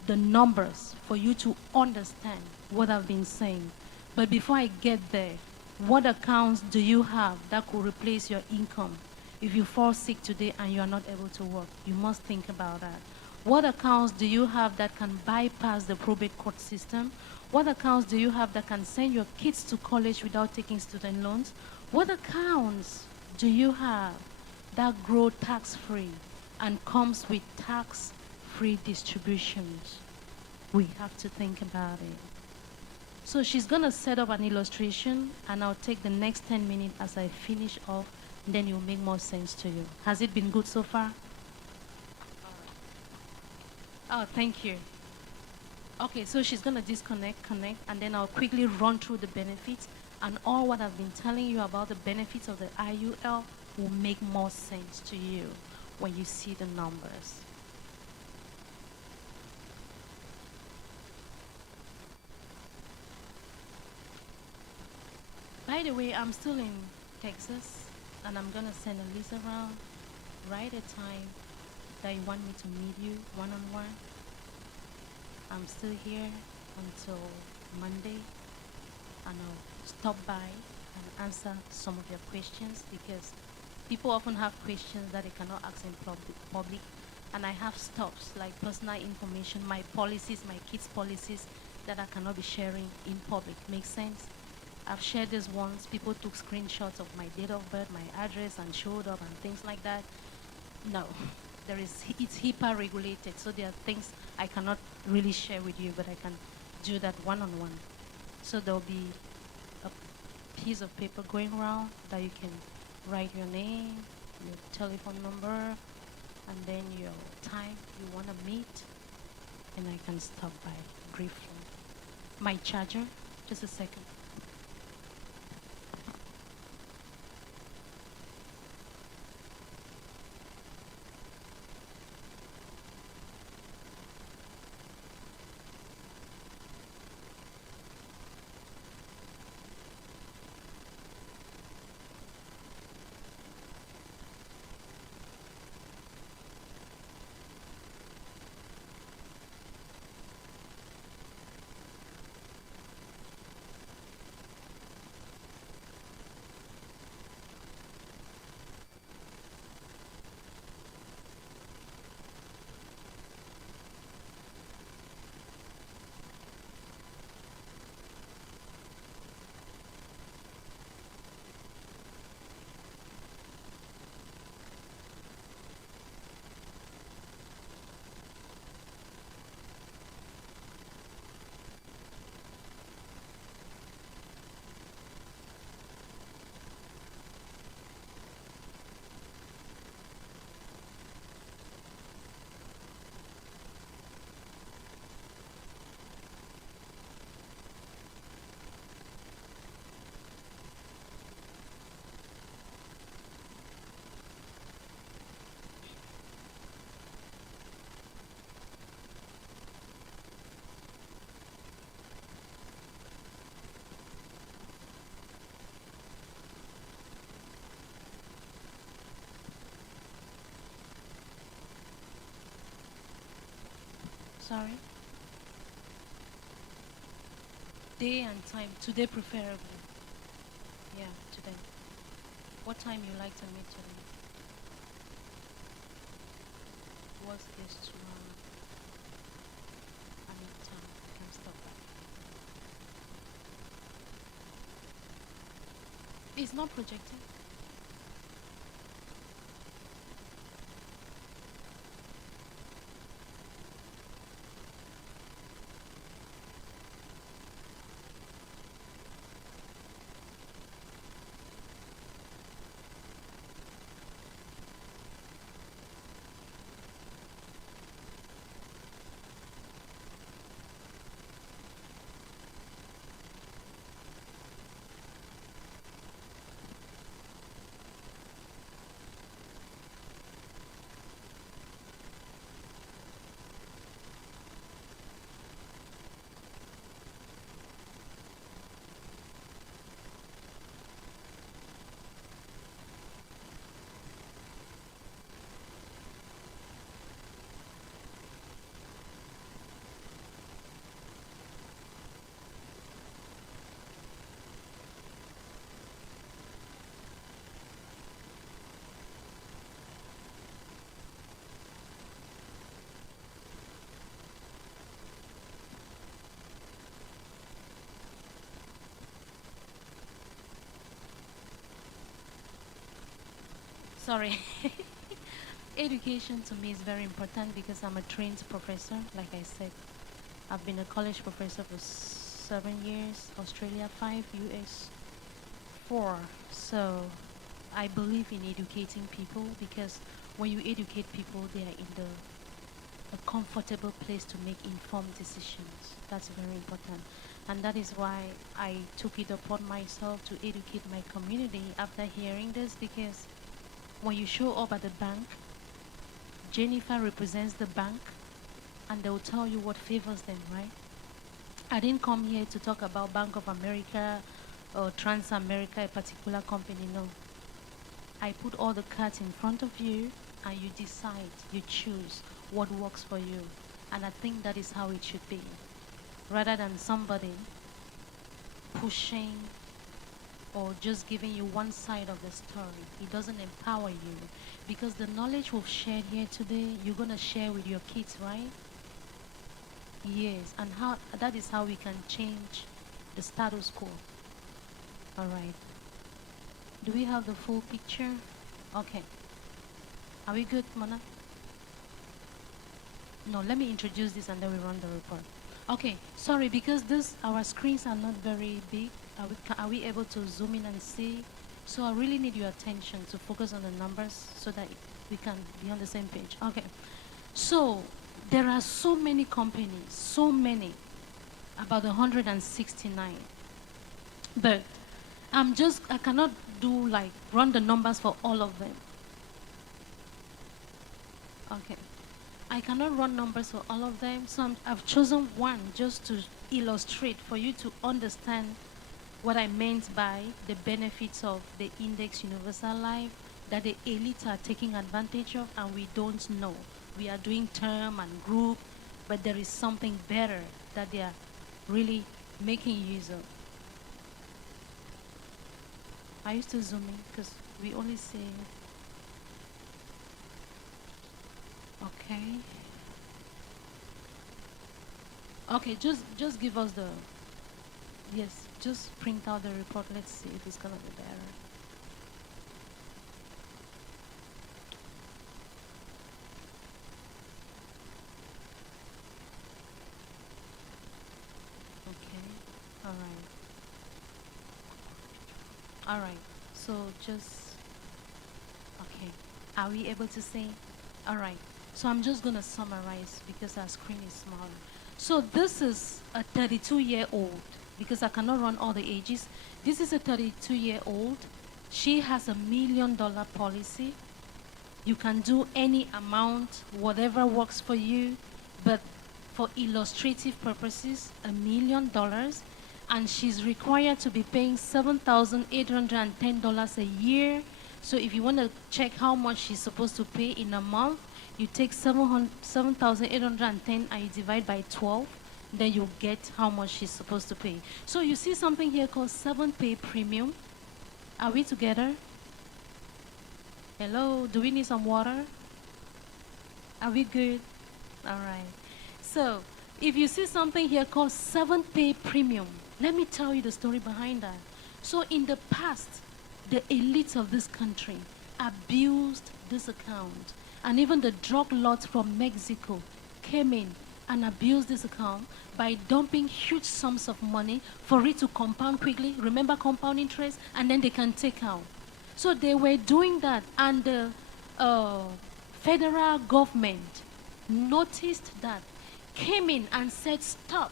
the numbers for you to understand what I've been saying. But before I get there, what accounts do you have that could replace your income? If you fall sick today and you are not able to work, you must think about that. What accounts do you have that can bypass the probate court system? What accounts do you have that can send your kids to college without taking student loans? What accounts do you have that grow tax-free and comes with tax-free distributions? We have to think about it. So she's going to set up an illustration, and I'll take the next 10 minutes as I finish off, and then it will make more sense to you. Has it been good so far? Oh, thank you. Okay, so she's going to disconnect, connect, and then I'll quickly run through the benefits, and all what I've been telling you about the benefits of the IUL will make more sense to you when you see the numbers. By the way, I'm still in Texas, and I'm going to send a list around right at time that you want me to meet you one-on-one. I'm still here until Monday, and I'll stop by and answer some of your questions, because people often have questions that they cannot ask in public, and I have stuffs like personal information, my policies, my kids' policies that I cannot be sharing in public. Make sense? I've shared this once. People took screenshots of my date of birth, my address, and showed up and things like that. No, it's HIPAA regulated, so there are things I cannot really share with you, but I can do that one-on-one. So there'll be a piece of paper going around that you can write your name, your telephone number, and then your time you want to meet, and I can stop by briefly. My charger, just a second. Sorry. Day and time. Today preferably. Yeah, today. What time you like to meet today? What's this tomorrow? Anytime. You can stop by. It's not projecting. Sorry. Education to me is very important because I'm a trained professor. Like I said, I've been a college professor for 7 years, Australia 5, US 4. So I believe in educating people because when you educate people, they are in a comfortable place to make informed decisions. That's very important. And that is why I took it upon myself to educate my community after hearing this because when you show up at the bank, Jennifer represents the bank and they'll tell you what favors them, right? I didn't come here to talk about Bank of America or Trans America, a particular company, no. I put all the cards in front of you and you decide, you choose what works for you. And I think that is how it should be. Rather than somebody pushing or just giving you one side of the story. It doesn't empower you. Because the knowledge we've shared here today, you're going to share with your kids, right? Yes, and how that is how we can change the status quo. All right. Do we have the full picture? Okay. Are we good, Mona? No, let me introduce this and then we run the report. Okay, sorry, because our screens are not very big. Are we able to zoom in and see? So I really need your attention to focus on the numbers so that we can be on the same page. Okay, so there are so many companies, so many, about 169. But I cannot do like run the numbers for all of them. Okay. I cannot run numbers for all of them, so I've chosen one just to illustrate for you to understand what I meant by the benefits of the Index Universal Life that the elites are taking advantage of and we don't know. We are doing term and group, but there is something better that they are really making use of. I used to zoom in because we only say, okay. Okay, just give us the, yes, just print out the report. Let's see if it's gonna be better. Okay, all right. All right, so just, okay. Are we able to see? All right, so I'm just gonna summarize because our screen is smaller. So this is a 32-year-old, because I cannot run all the ages. This is a 32-year-old. She has $1 million policy. You can do any amount, whatever works for you, but for illustrative purposes, $1 million, and she's required to be paying $7,810 a year. So if you want to check how much she's supposed to pay in a month, you take 7,810 and you divide by 12, then you get how much she's supposed to pay. So you see something here called 7-pay premium. Are we together? Hello, do we need some water? Are we good? All right. So, if you see something here called 7-pay premium, let me tell you the story behind that. So, in the past, the elites of this country abused this account. And even the drug lords from Mexico came in and abused this account by dumping huge sums of money for it to compound quickly. Remember compound interest? And then they can take out. So they were doing that, and the federal government noticed that, came in and said stop,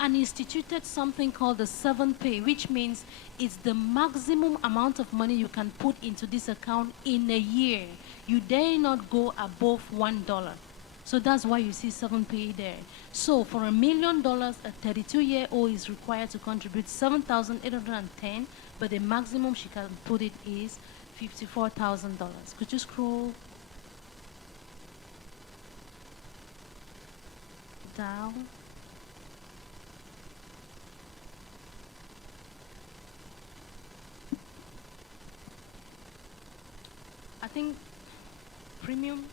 and instituted something called the 7-pay, which means it's the maximum amount of money you can put into this account in a year. You dare not go above $1. So that's why you see 7-pay there. So for $1 million, a 32-year-old is required to contribute 7,810, but the maximum she can put it is $54,000. Could you scroll down? I think premium,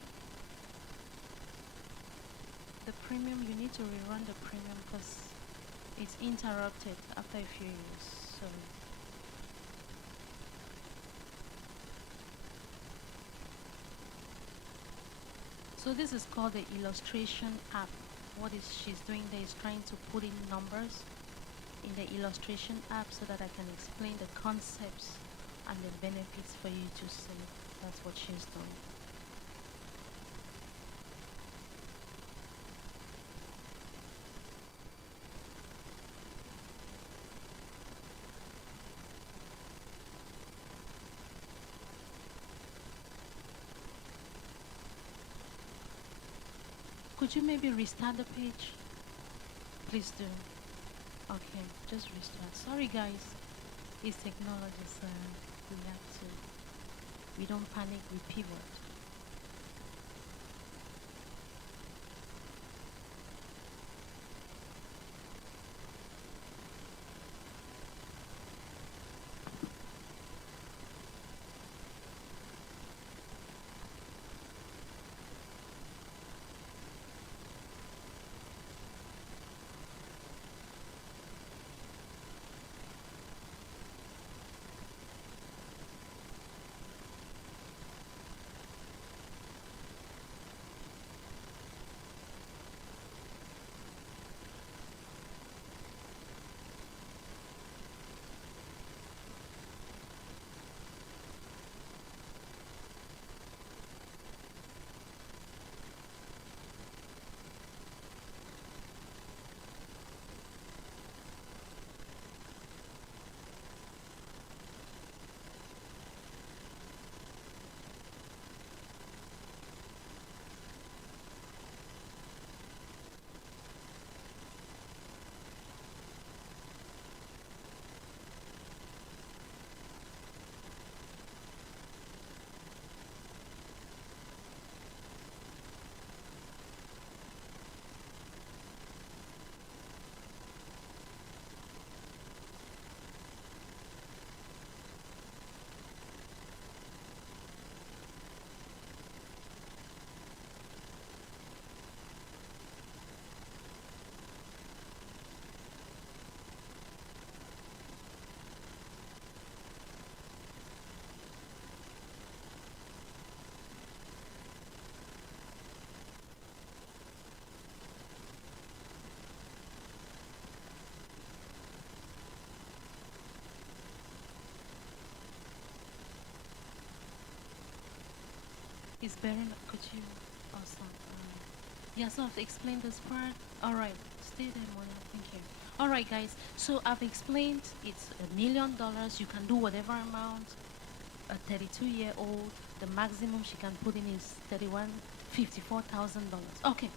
the premium, you need to rerun the premium because it's interrupted after a few years. So this is called the illustration app. What is she's doing there is trying to put in numbers in the illustration app so that I can explain the concepts and the benefits for you to see. That's what she's doing. Could you maybe restart the page? Please do. Okay, just restart. Sorry guys, it's technology, so we have to, we don't panic, we pivot. It's better. Could you? Awesome. Yeah, so I've explained this part. All right. Stay there, Mona. Thank you. All right, guys. So I've explained it's $1 million. You can do whatever amount. A 32-year-old, the maximum she can put in is $54,000. Okay.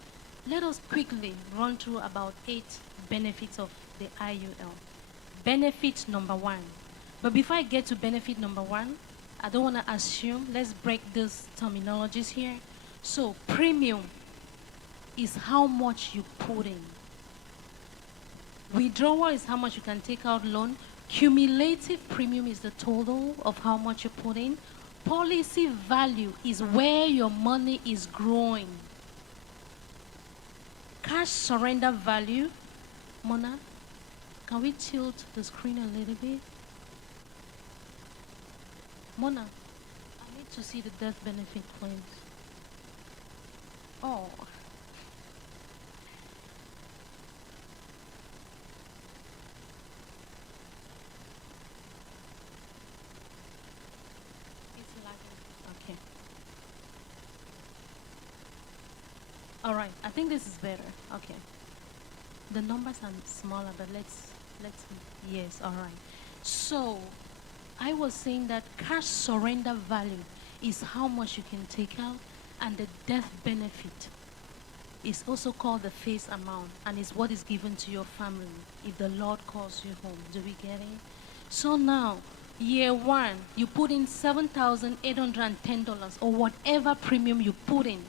Let us quickly run through about 8 benefits of the IUL. Benefit number one. But before I get to benefit number one, I don't want to assume. Let's break these terminologies here. So, premium is how much you put in. Withdrawal is how much you can take out loan. Cumulative premium is the total of how much you put in. Policy value is where your money is growing. Cash surrender value, Mona, can we tilt the screen a little bit? Mona, I need to see the death benefit claims. Oh. It's lagging. Okay. All right. I think this is better. Okay. The numbers are smaller, but let's yes, all right. So I was saying that cash surrender value is how much you can take out, and the death benefit is also called the face amount, and is what is given to your family if the Lord calls you home. Do we get it? So now, year one, you put in $7,810 or whatever premium you put in.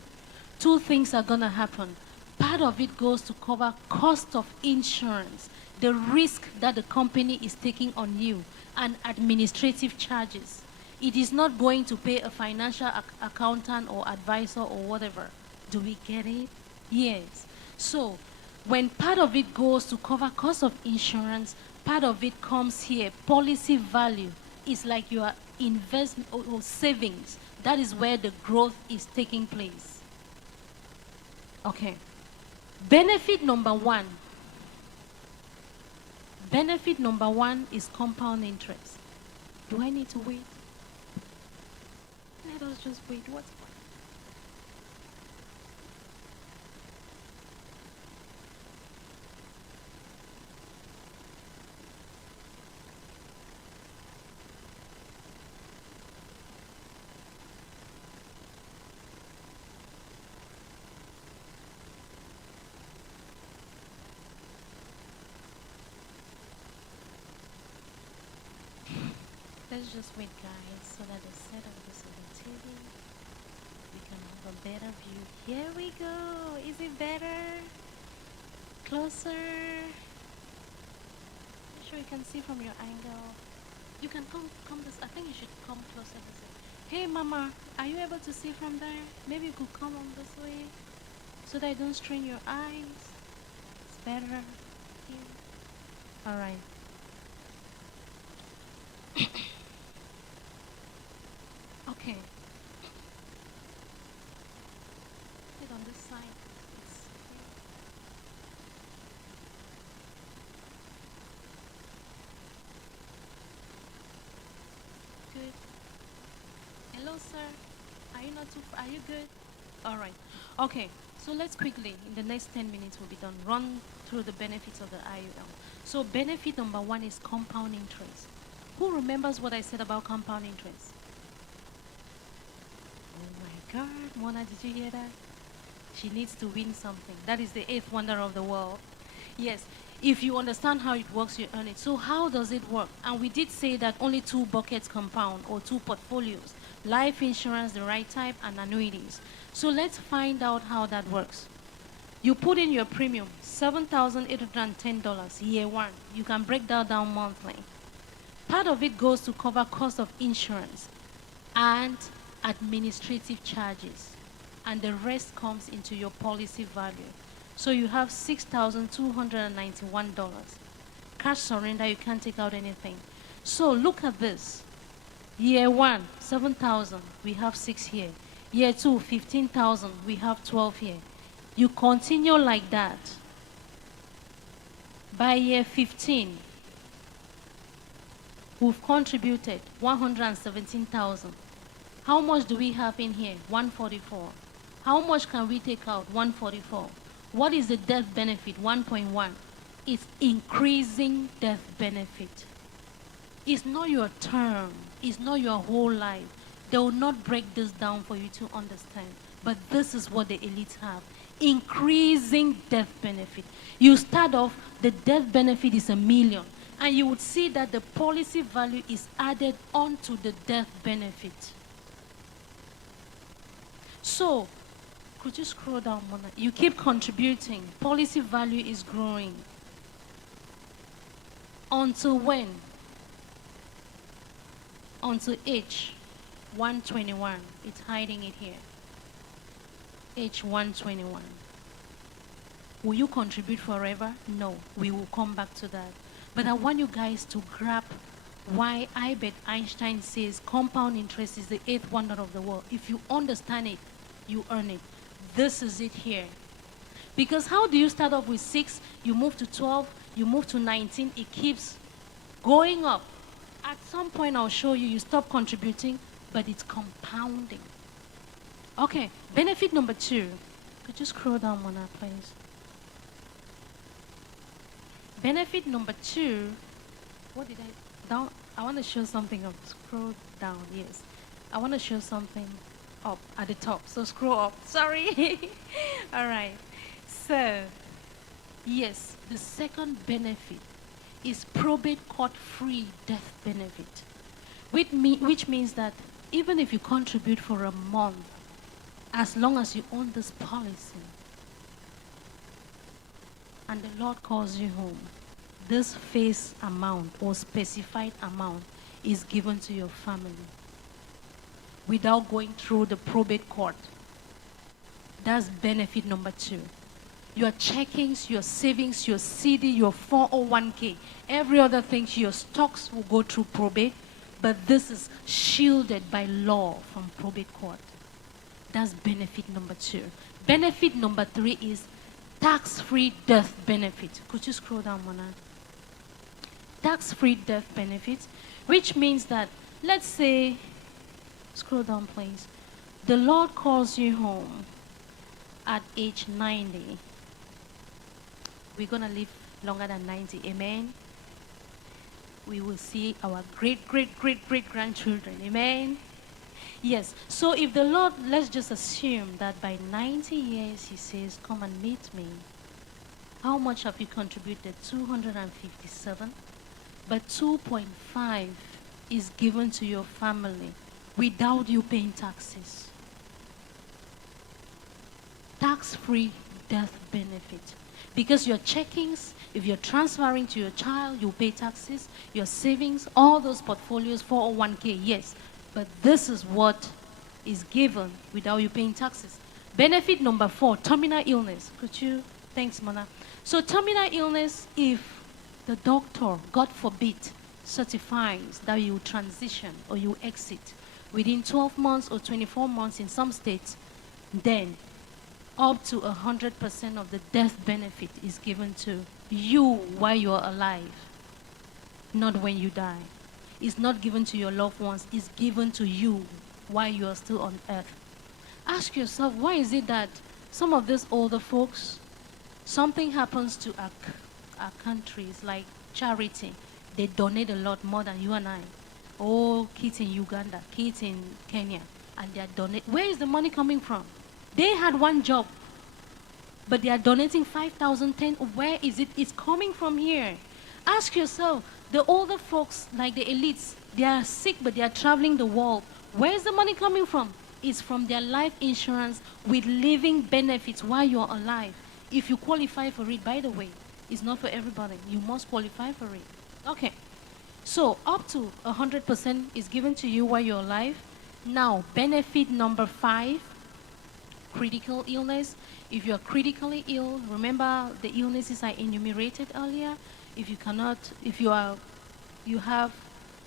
Two things are going to happen. Part of it goes to cover cost of insurance, the risk that the company is taking on you, and administrative charges. It is not going to pay a financial accountant or advisor or whatever. Do we get it? Yes. So when part of it goes to cover cost of insurance, part of it comes here. Policy value is like your investment or savings. That is where the growth is taking place. Okay. Benefit number one. Benefit number one is compound interest. Do I need to wait? Let us just wait. What's Let's just wait, guys, so that the setup is on the TV. We can have a better view. Here we go. Is it better? Closer. Make sure you can see from your angle. You can come this. I think you should come closer this way. Hey, Mama, are you able to see from there? Maybe you could come on this way so that I don't strain your eyes. It's better here. All right. Okay. Sit on this side. It's good. Hello, sir. Are you not too? Are you good? All right. Okay. So let's quickly, in the next 10 minutes, we'll be done. Run through the benefits of the IUL. So benefit number one is compound interest. Who remembers what I said about compound interest? Oh my God, Mona, did you hear that? She needs to win something. That is the eighth wonder of the world. Yes, if you understand how it works, you earn it. So how does it work? And we did say that only two buckets compound, or two portfolios. Life insurance, the right type, and annuities. So let's find out how that works. You put in your premium, $7,810, year one. You can break that down monthly. Part of it goes to cover cost of insurance and administrative charges, and the rest comes into your policy value. So you have $6,291. Cash surrender, you can't take out anything. So look at this. Year one, 7,000, we have 6 here. Year two, 15,000, we have 12 here. You continue like that. By year 15, we've contributed 117,000. How much do we have in here? 144. How much can we take out? 144. What is the death benefit? 1.1. It's increasing death benefit. It's not your term. It's not your whole life. They will not break this down for you to understand. But this is what the elites have. Increasing death benefit. You start off, the death benefit is $1 million. And you would see that the policy value is added onto the death benefit. So, could you scroll down, Mona? You keep contributing. Policy value is growing. Until when? Until age 121. It's hiding it here. Age 121. Will you contribute forever? No. We will come back to that. But I want you guys to grab why Albert Einstein says compound interest is the 8th wonder of the world. If you understand it, you earn it. This is it here. Because how do you start off with 6, you move to 12, you move to 19, it keeps going up. At some point I'll show you, you stop contributing, but it's compounding. Okay, benefit number 2. Could you scroll down one up, please? Benefit number 2, what did I, down, I want to show something up, scroll down, yes. I want to show something up at the top, so scroll up, sorry. All right, so, yes, the second benefit is probate court-free death benefit, which means that even if you contribute for a month, as long as you own this policy, and the Lord calls you home, this face amount or specified amount is given to your family without going through the probate court. That's benefit number 2. Your checkings, your savings, your CD, your 401k, every other thing, your stocks will go through probate, but this is shielded by law from probate court. That's benefit number 2. Benefit number 3 is tax-free death benefit. Could you scroll down, Mona? Tax-free death benefit, which means that, let's say, scroll down, please. The Lord calls you home at age 90. We're going to live longer than 90, amen? We will see our great-great-great-great-grandchildren, amen? Yes, so if the Lord, let's just assume that by 90 years, he says, come and meet me. How much have you contributed? 257. But 2.5 is given to your family without you paying taxes. Tax-free death benefit. Because your checkings, if you're transferring to your child, you pay taxes. Your savings, all those portfolios, 401k, yes. But this is what is given without you paying taxes. Benefit number 4, terminal illness. Could you? Thanks, Mona. So terminal illness, if the doctor, God forbid, certifies that you transition or you exit within 12 months or 24 months in some states, then up to 100% of the death benefit is given to you while you're alive, not when you die. It's not given to your loved ones, it's given to you while you are still on earth. Ask yourself, why is it that some of these older folks, something happens to our countries like charity, they donate a lot more than you and I. Oh, kids in Uganda, kids in Kenya, and they are donating. Where is the money coming from? They had one job, but they are donating 5,000, 10. Where is it? It's coming from here. Ask yourself, the older folks, like the elites, they are sick, but they are traveling the world. Where is the money coming from? It's from their life insurance with living benefits while you're alive. If you qualify for it, by the way, it's not for everybody. You must qualify for it. Okay. So up to 100% is given to you while you're alive. Now, benefit number 5, critical illness. If you're critically ill, remember the illnesses I enumerated earlier. If you cannot, if you have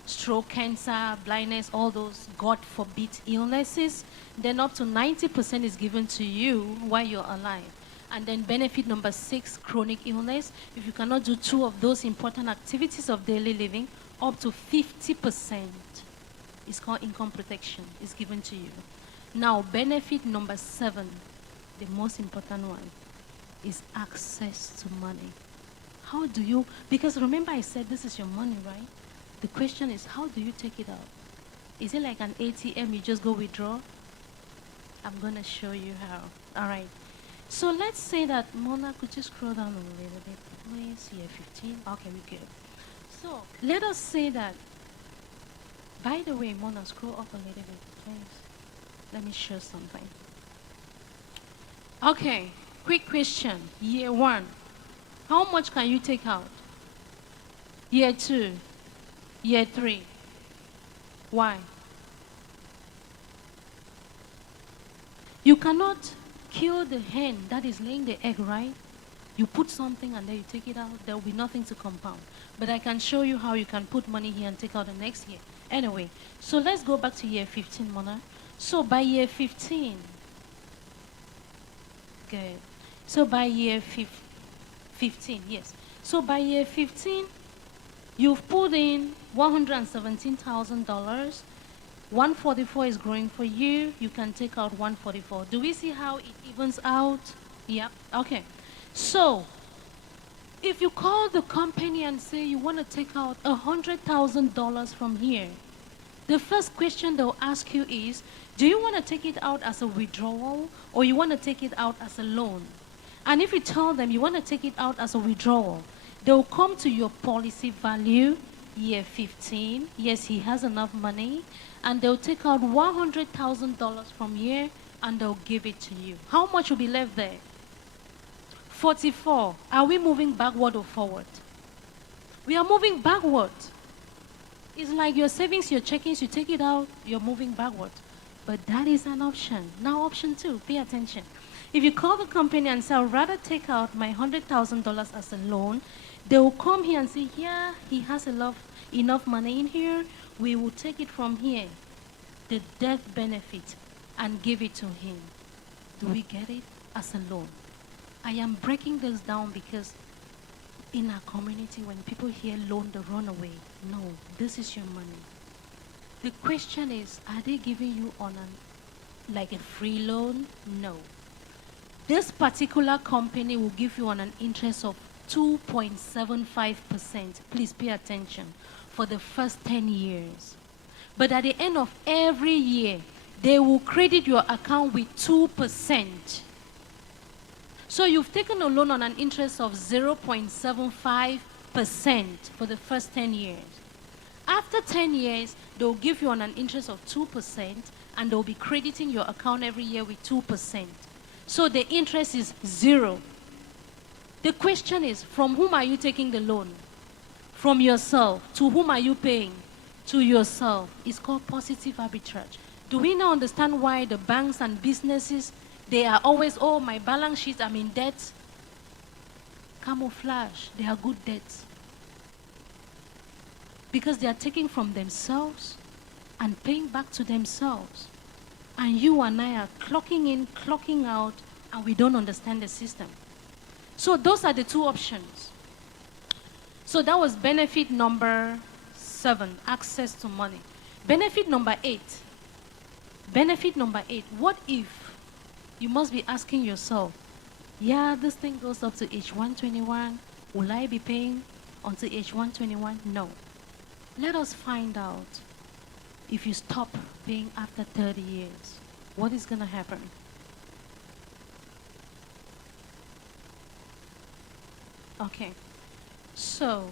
stroke, cancer, blindness, all those God forbid illnesses, then up to 90% is given to you while you're alive. And then benefit number 6, chronic illness. If you cannot do 2 of those important activities of daily living, up to 50% It's called income protection. It's given to you. Now, benefit number 7, the most important one, is access to money. How do you, because remember I said this is your money, right? The question is, how do you take it out? Is it like an ATM, you just go withdraw? I'm going to show you how. All right. So let's say that, Mona, could you scroll down a little bit, please? Year 15. Okay, we're good. So let us say that, by the way, Mona, scroll up a little bit, please. Let me show something. Okay, quick question. Year 1, how much can you take out? Year 2, year 3. Why? You cannot kill the hen that is laying the egg, right? You put something and then you take it out, there will be nothing to compound. But I can show you how you can put money here and take out the next year. Anyway, so let's go back to year 15, Mona. So by year 15, good. So by year 15, yes. So by year 15, you've put in $117,000. 144 is growing for you. You can take out 144. Do we see how it evens out? Yep. Okay. So if you call the company and say you want to take out $100,000 from here, the first question they'll ask you is, do you want to take it out as a withdrawal or you want to take it out as a loan? And if you tell them you want to take it out as a withdrawal, they'll come to your policy value, year 15. Yes, he has enough money. And they'll take out $100,000 from here and they'll give it to you. How much will be left there? 44. Are we moving backward or forward? We are moving backward. It's like your savings, your checkings, you take it out, you're moving backward. But that is an option. Now option 2, pay attention. If you call the company and say, I'd rather take out my $100,000 as a loan, they will come here and say, yeah, he has enough money in here. We will take it from here, the death benefit, and give it to him. Do we get it? As a loan. I am breaking this down because in our community, when people hear loan, they run away. No, this is your money. The question is, are they giving you on like a free loan? No. This particular company will give you on an interest of 2.75%. Please pay attention. For the first 10 years. But at the end of every year, they will credit your account with 2%. So you've taken a loan on an interest of 0.75% for the first 10 years. After 10 years, they'll give you on an interest of 2% and they'll be crediting your account every year with 2%. So the interest is 0. The question is, from whom are you taking the loan? From yourself. To whom are you paying? To yourself. It's called positive arbitrage. Do we now understand why the banks and businesses, they are always, oh, my balance sheet, I'm in debt? Camouflage. They are good debts. Because they are taking from themselves and paying back to themselves. And you and I are clocking in, clocking out, and we don't understand the system. So those are the two options. So that was benefit number 7, access to money. Benefit number 8. Benefit number 8. What if you must be asking yourself, yeah, this thing goes up to age 121. Will I be paying until age 121? No. Let us find out if you stop paying after 30 years. What is going to happen? Okay. So,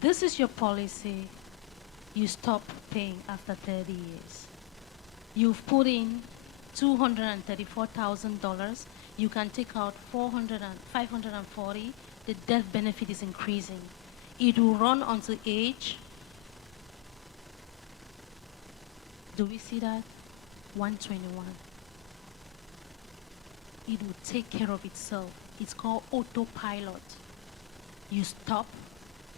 this is your policy. You stop paying after 30 years. You've put in $234,000. You can take out 540. The death benefit is increasing. It will run until age. Do we see that? 121. It will take care of itself. It's called autopilot. You stop,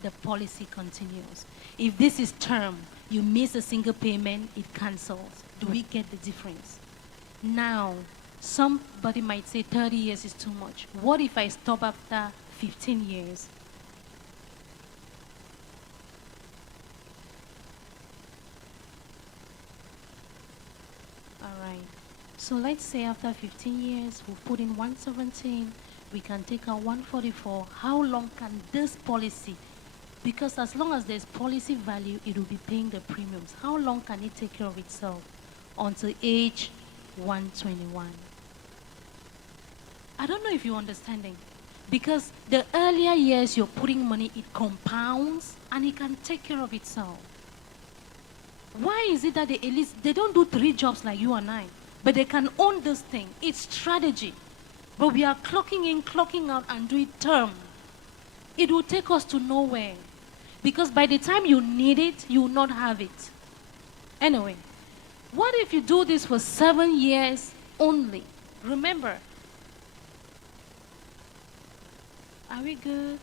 the policy continues. If this is term, you miss a single payment, it cancels. Do we get the difference? Now, somebody might say 30 years is too much. What if I stop after 15 years? So let's say after 15 years, we've put in 117, we can take out 144. How long can this policy, because as long as there's policy value, it will be paying the premiums. How long can it take care of itself? Until age 121. I don't know if you're understanding. Because the earlier years you're putting money, it compounds and it can take care of itself. Why is it that the elites, they don't do 3 jobs like you and I, but they can own this thing? It's strategy. But we are clocking in, clocking out, and do it term. It will take us to nowhere. Because by the time you need it, you will not have it. Anyway, what if you do this for 7 years only? Remember, are we good?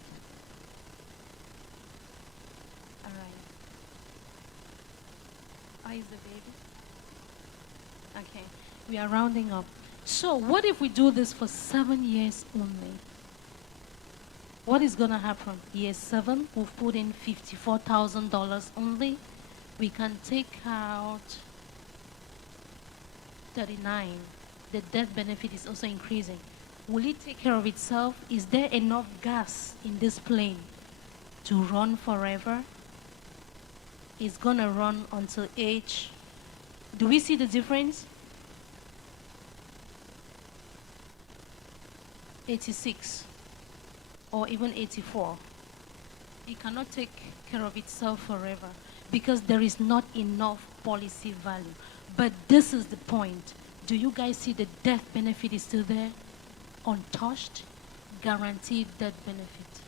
All right. How is the baby? Okay, we are rounding up. So what if we do this for 7 years only? What is going to happen? Year 7, we've put in $54,000 only. We can take out 39. The death benefit is also increasing. Will it take care of itself? Is there enough gas in this plane to run forever? It's going to run until age. Do we see the difference? 86 or even 84. It cannot take care of itself forever because there is not enough policy value. But this is the point. Do you guys see the death benefit is still there? Untouched, guaranteed death benefit.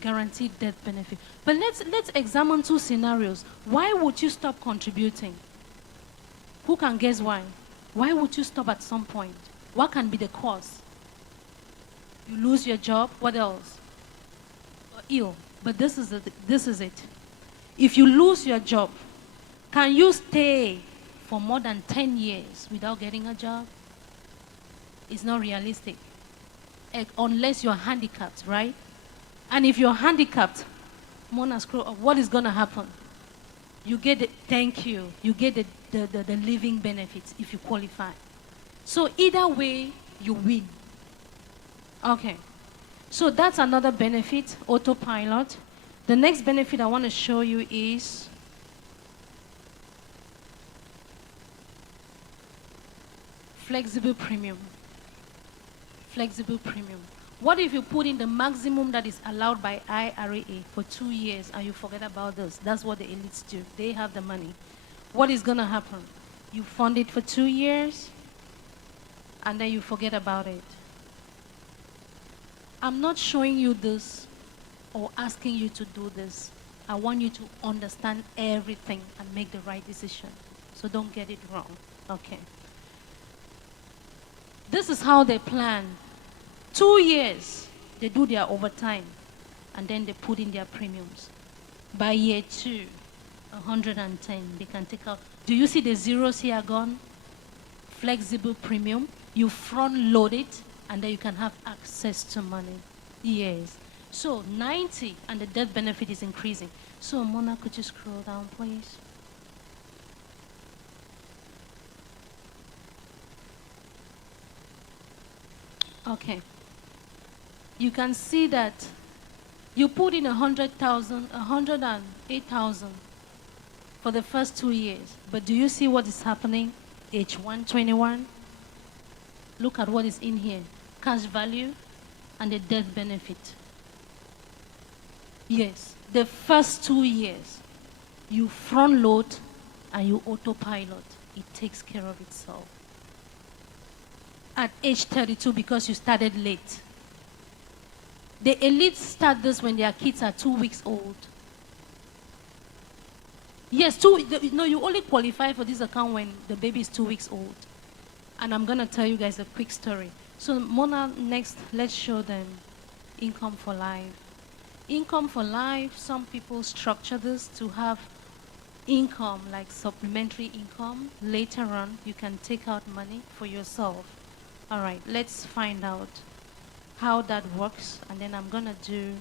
Guaranteed death benefit. But let's examine 2 scenarios. Why would you stop contributing? Who can guess why? Why would you stop at some point? What can be the cause? You lose your job. What else? Or ill. But this is it. If you lose your job, can you stay for more than 10 years without getting a job? It's not realistic. Unless you're handicapped, right? And if you're handicapped, Mona, scroll up. What is going to happen? You get the, thank you. You get the living benefits if you qualify. So either way, you win. Okay. So that's another benefit, autopilot. The next benefit I want to show you is flexible premium. Flexible premium. What if you put in the maximum that is allowed by IRA for 2 years and you forget about this? That's what the elites do. They have the money. What is going to happen? You fund it for 2 years and then you forget about it. I'm not showing you this or asking you to do this. I want you to understand everything and make the right decision. So don't get it wrong. Okay. This is how they plan. 2 years, they do their overtime, and then they put in their premiums. By year 2, 110, they can take out. Do you see the zeros here gone? Flexible premium. You front load it, and then you can have access to money. Yes. So 90, and the death benefit is increasing. So Mona, could you scroll down, please? Okay. You can see that you put in 100,000, 108,000 for the first 2 years. But do you see what is happening? Age 121. Look at what is in here. Cash value and the death benefit. Yes, the first 2 years, you front load and you autopilot. It takes care of itself. At age 32, because you started late. The elites start this when their kids are 2 weeks old. Yes, you only qualify for this account when the baby is 2 weeks old. And I'm going to tell you guys a quick story. So Mona, next, let's show them income for life. Income for life, some people structure this to have income, like supplementary income. Later on, you can take out money for yourself. All right, let's find out how that works, and then I'm going to do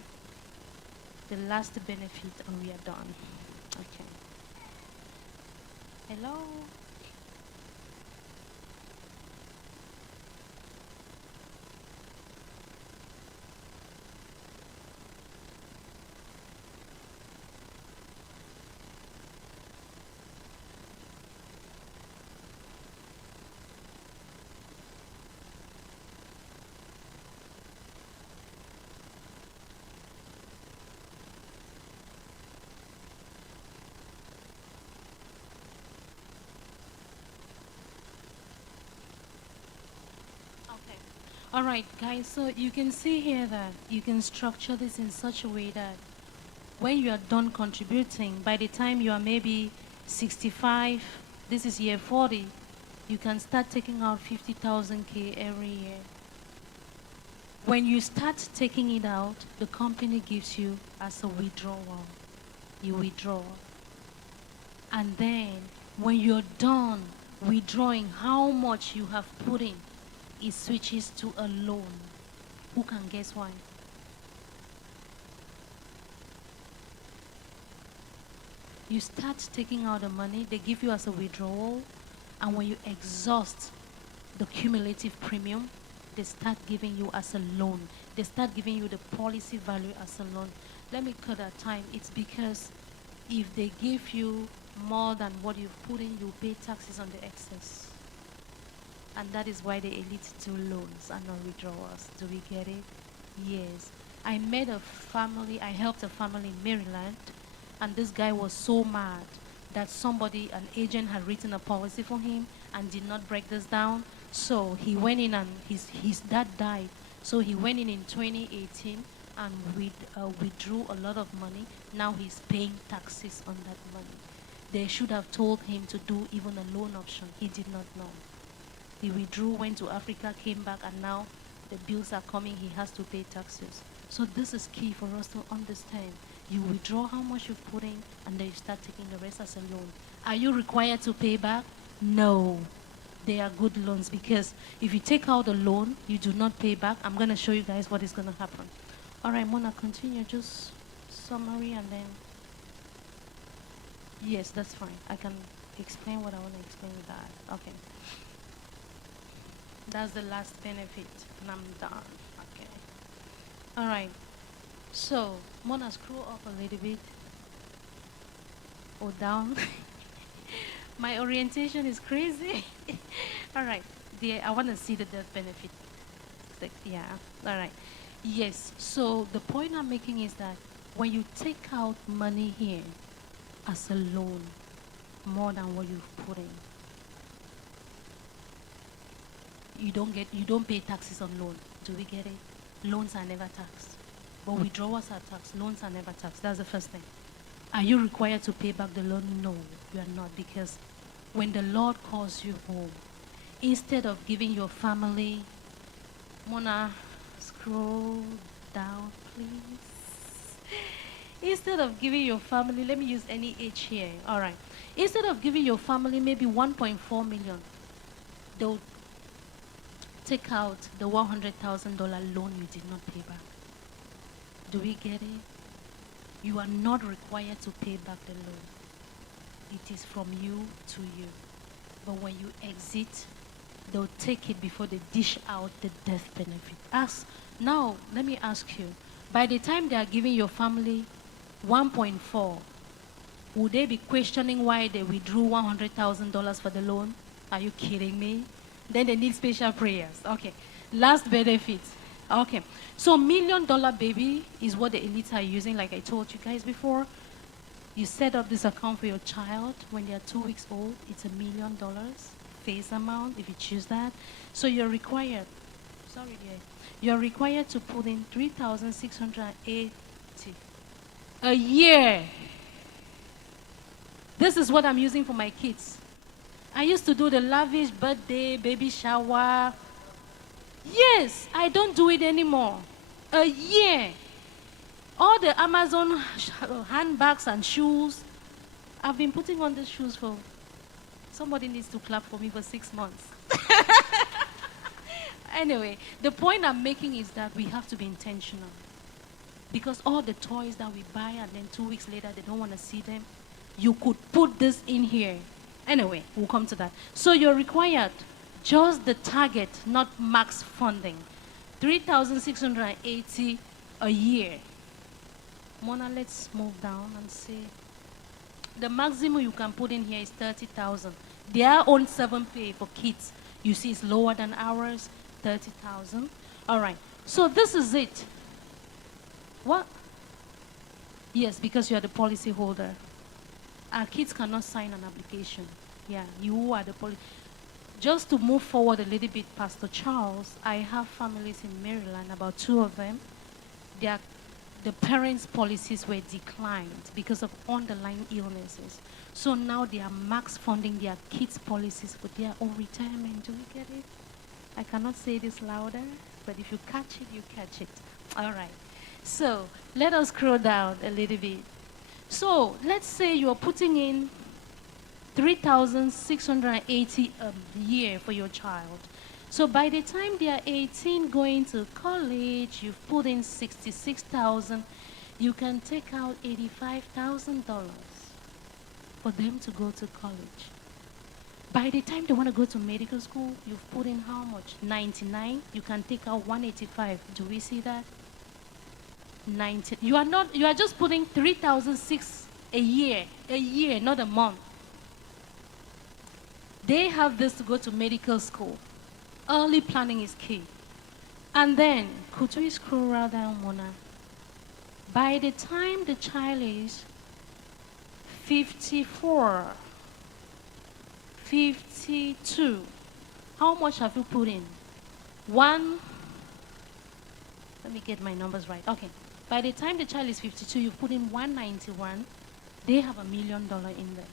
the last benefit and we are done. Okay. Hello? All right, guys, so you can see here that you can structure this in such a way that when you are done contributing, by the time you are maybe 65, this is year 40, you can start taking out 50,000 K every year. When you start taking it out, the company gives you as a withdrawal. You withdraw. And then when you're done withdrawing how much you have put in, it switches to a loan. Who can guess why? You start taking out the money, they give you as a withdrawal, and when you exhaust the cumulative premium, they start giving you as a loan. They start giving you the policy value as a loan. Let me cut that time. It's because if they give you more than what you've put in, you pay taxes on the excess. And that is why the elite do loans and not withdrawals. Do we get it? Yes. I met a family, I helped a family in Maryland, and this guy was so mad that somebody, an agent, had written a policy for him and did not break this down. So he went in and his dad died. So he went in 2018 and withdrew a lot of money. Now he's paying taxes on that money. They should have told him to do even a loan option. He did not know. He withdrew, went to Africa, came back, and now the bills are coming. He has to pay taxes. So this is key for us to understand. You withdraw how much you've put in, and then you start taking the rest as a loan. Are you required to pay back? No. They are good loans because if you take out a loan, you do not pay back. I'm going to show you guys what is going to happen. All right, Mona, continue. Just summary and then... Yes, that's fine. I can explain what I want to explain with that. Okay. That's the last benefit, and I'm done. Okay. All right. So, Mona, scroll up a little bit. Or down. My orientation is crazy. All right. I want to see the death benefit. Yeah. All right. Yes. So, the point I'm making is that when you take out money here as a loan, more than what you've put in, you don't pay taxes on loan. Do we get it? Loans are never taxed. But withdrawals are taxed. Loans are never taxed. That's the first thing. Are you required to pay back the loan? No, you are not, because when the Lord calls you home, instead of giving your family, Mona, scroll down, please. Instead of giving your family, let me use any age here. All right. Instead of giving your family maybe 1.4 million, they'll take out the $100,000 loan you did not pay back. Do we get it? You are not required to pay back the loan. It is from you to you. But when you exit, they'll take it before they dish out the death benefit. Now, let me ask you, by the time they are giving your family 1.4, would they be questioning why they withdrew $100,000 for the loan? Are you kidding me? Then they need special prayers. Okay. Last benefit. Okay. So $1 million baby is what the elites are using, like I told you guys before. You set up this account for your child when they are 2 weeks old. It's $1 million face amount if you choose that. So you're required, you're required to put in $3,680 a year. This is what I'm using for my kids. I used to do the lavish birthday, baby shower. Yes, I don't do it anymore. A year. All the Amazon handbags and shoes. I've been putting on these shoes for... Somebody needs to clap for me for 6 months. Anyway, the point I'm making is that we have to be intentional. Because all the toys that we buy and then 2 weeks later they don't want to see them, you could put this in here. Anyway, we'll come to that. So you're required just the target, not max funding. $3,680 a year. Mona, let's move down and see. The maximum you can put in here is $30,000. Their own 7-pay for kids, you see, is lower than ours, $30,000. All right. So this is it. What? Yes, because you are the policy holder. Our kids cannot sign an application. Yeah, you are the policy. Just to move forward a little bit, Pastor Charles, I have families in Maryland, about two of them. Their, the parents' policies were declined because of underlying illnesses. So now they are max funding their kids' policies for their own retirement. Do we get it? I cannot say this louder, but if you catch it, you catch it. All right. So let us scroll down a little bit. So let's say you're putting in 3,680 a year for your child. So by the time they are 18 going to college, you've put in 66,000, you can take out $85,000 for them to go to college. By the time they want to go to medical school, you've put in how much? 99, you can take out 185. Do we see that? 90. You are just putting 3,600 a year, not a month. They have this to go to medical school. Early planning is key. And then, could we scroll down, Mona? By the time the child is 54, 52, how much have you put in? Let me get my numbers right. Okay. By the time the child is 52, you put in 191, they have $1 million in there.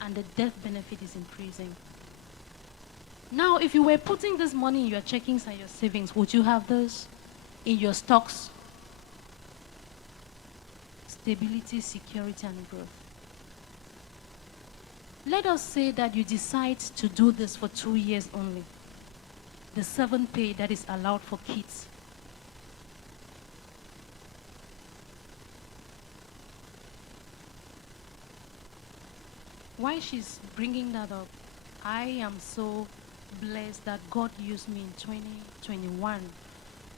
And the death benefit is increasing. Now, if you were putting this money in your checkings and your savings, would you have this in your stocks? Stability, security, and growth. Let us say that you decide to do this for 2 years only. The 7th pay that is allowed for kids. Why she's bringing that up, I am so blessed that God used me in 2021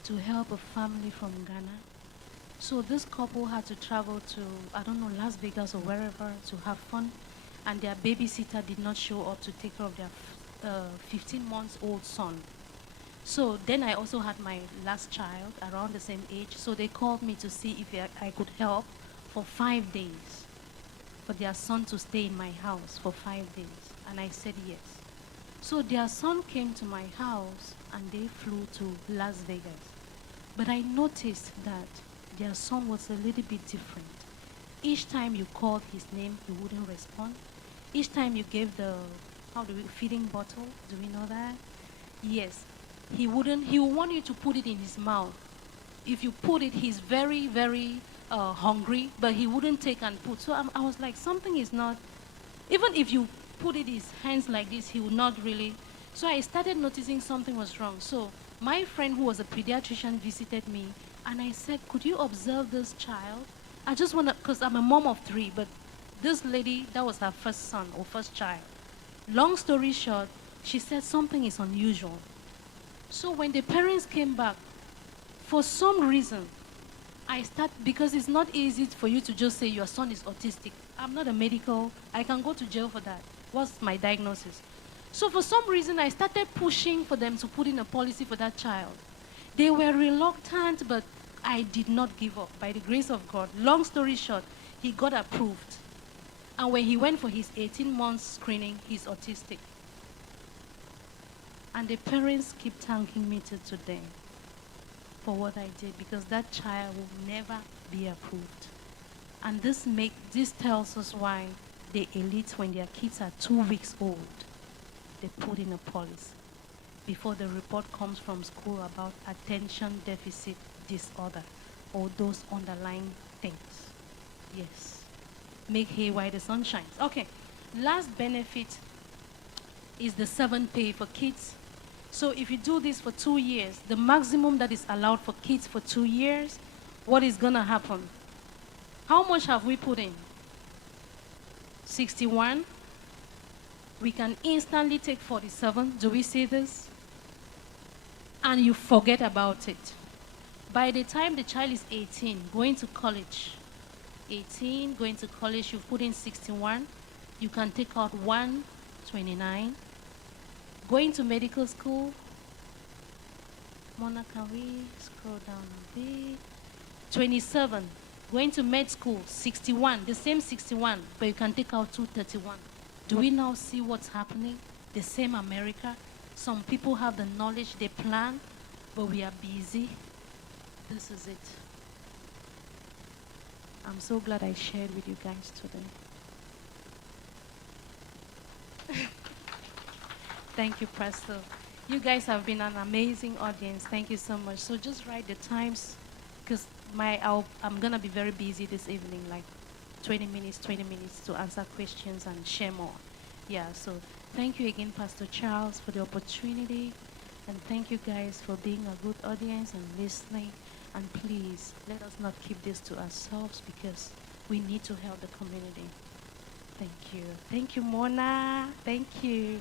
to help a family from Ghana. So this couple had to travel to, I don't know, Las Vegas or wherever to have fun, and their babysitter did not show up to take care of their 15-month-old son. So then I also had my last child around the same age, so they called me to see if I could help for 5 days for their son to stay in my house for 5 days, and I said yes. So their son came to my house and they flew to Las Vegas. But I noticed that their son was a little bit different. Each time you called his name, he wouldn't respond. Each time you gave the feeding bottle, do we know that? Yes. He would want you to put it in his mouth. If you put it, he's very, very hungry, but he wouldn't take and put. So I was like, something is not, even if you put it in his hands like this, he would not really. So I started noticing something was wrong. So my friend who was a pediatrician visited me, and I said, could you observe this child? I just want to, because I'm a mom of 3, but this lady, that was her first son or first child. Long story short, she said something is unusual. So when the parents came back, for some reason, because it's not easy for you to just say your son is autistic. I'm not a medical, I can go to jail for that. What's my diagnosis? So for some reason, I started pushing for them to put in a policy for that child. They were reluctant, but I did not give up. By the grace of God, long story short, he got approved. And when he went for his 18-month screening, he's autistic. And the parents keep thanking me till today for what I did, because that child will never be approved. And this tells us why the elite, when their kids are 2 weeks old, they put in a policy before the report comes from school about attention deficit disorder or those underlying things. Yes. Make hay while the sun shines. Okay. Last benefit is the 7th pay for kids. So if you do this for 2 years, the maximum that is allowed for kids for 2 years, what is going to happen? How much have we put in? 61. We can instantly take 47. Do we see this? And you forget about it. By the time the child is 18, going to college, you've put in 61. You can take out 129. Going to medical school, Mona, can we scroll down a bit? 27. Going to med school, 61, the same 61, but you can take out 231. Do we now see what's happening? The same America. Some people have the knowledge, they plan, but we are busy. This is it. I'm so glad I shared with you guys today. Thank you, Presto. You guys have been an amazing audience. Thank you so much. So just write the times, because I'm gonna be very busy this evening, like 20 minutes to answer questions and share more. Yeah, so thank you again, Pastor Charles, for the opportunity. And thank you guys for being a good audience and listening. And please, let us not keep this to ourselves, because we need to help the community. Thank you. Thank you, Mona. Thank you.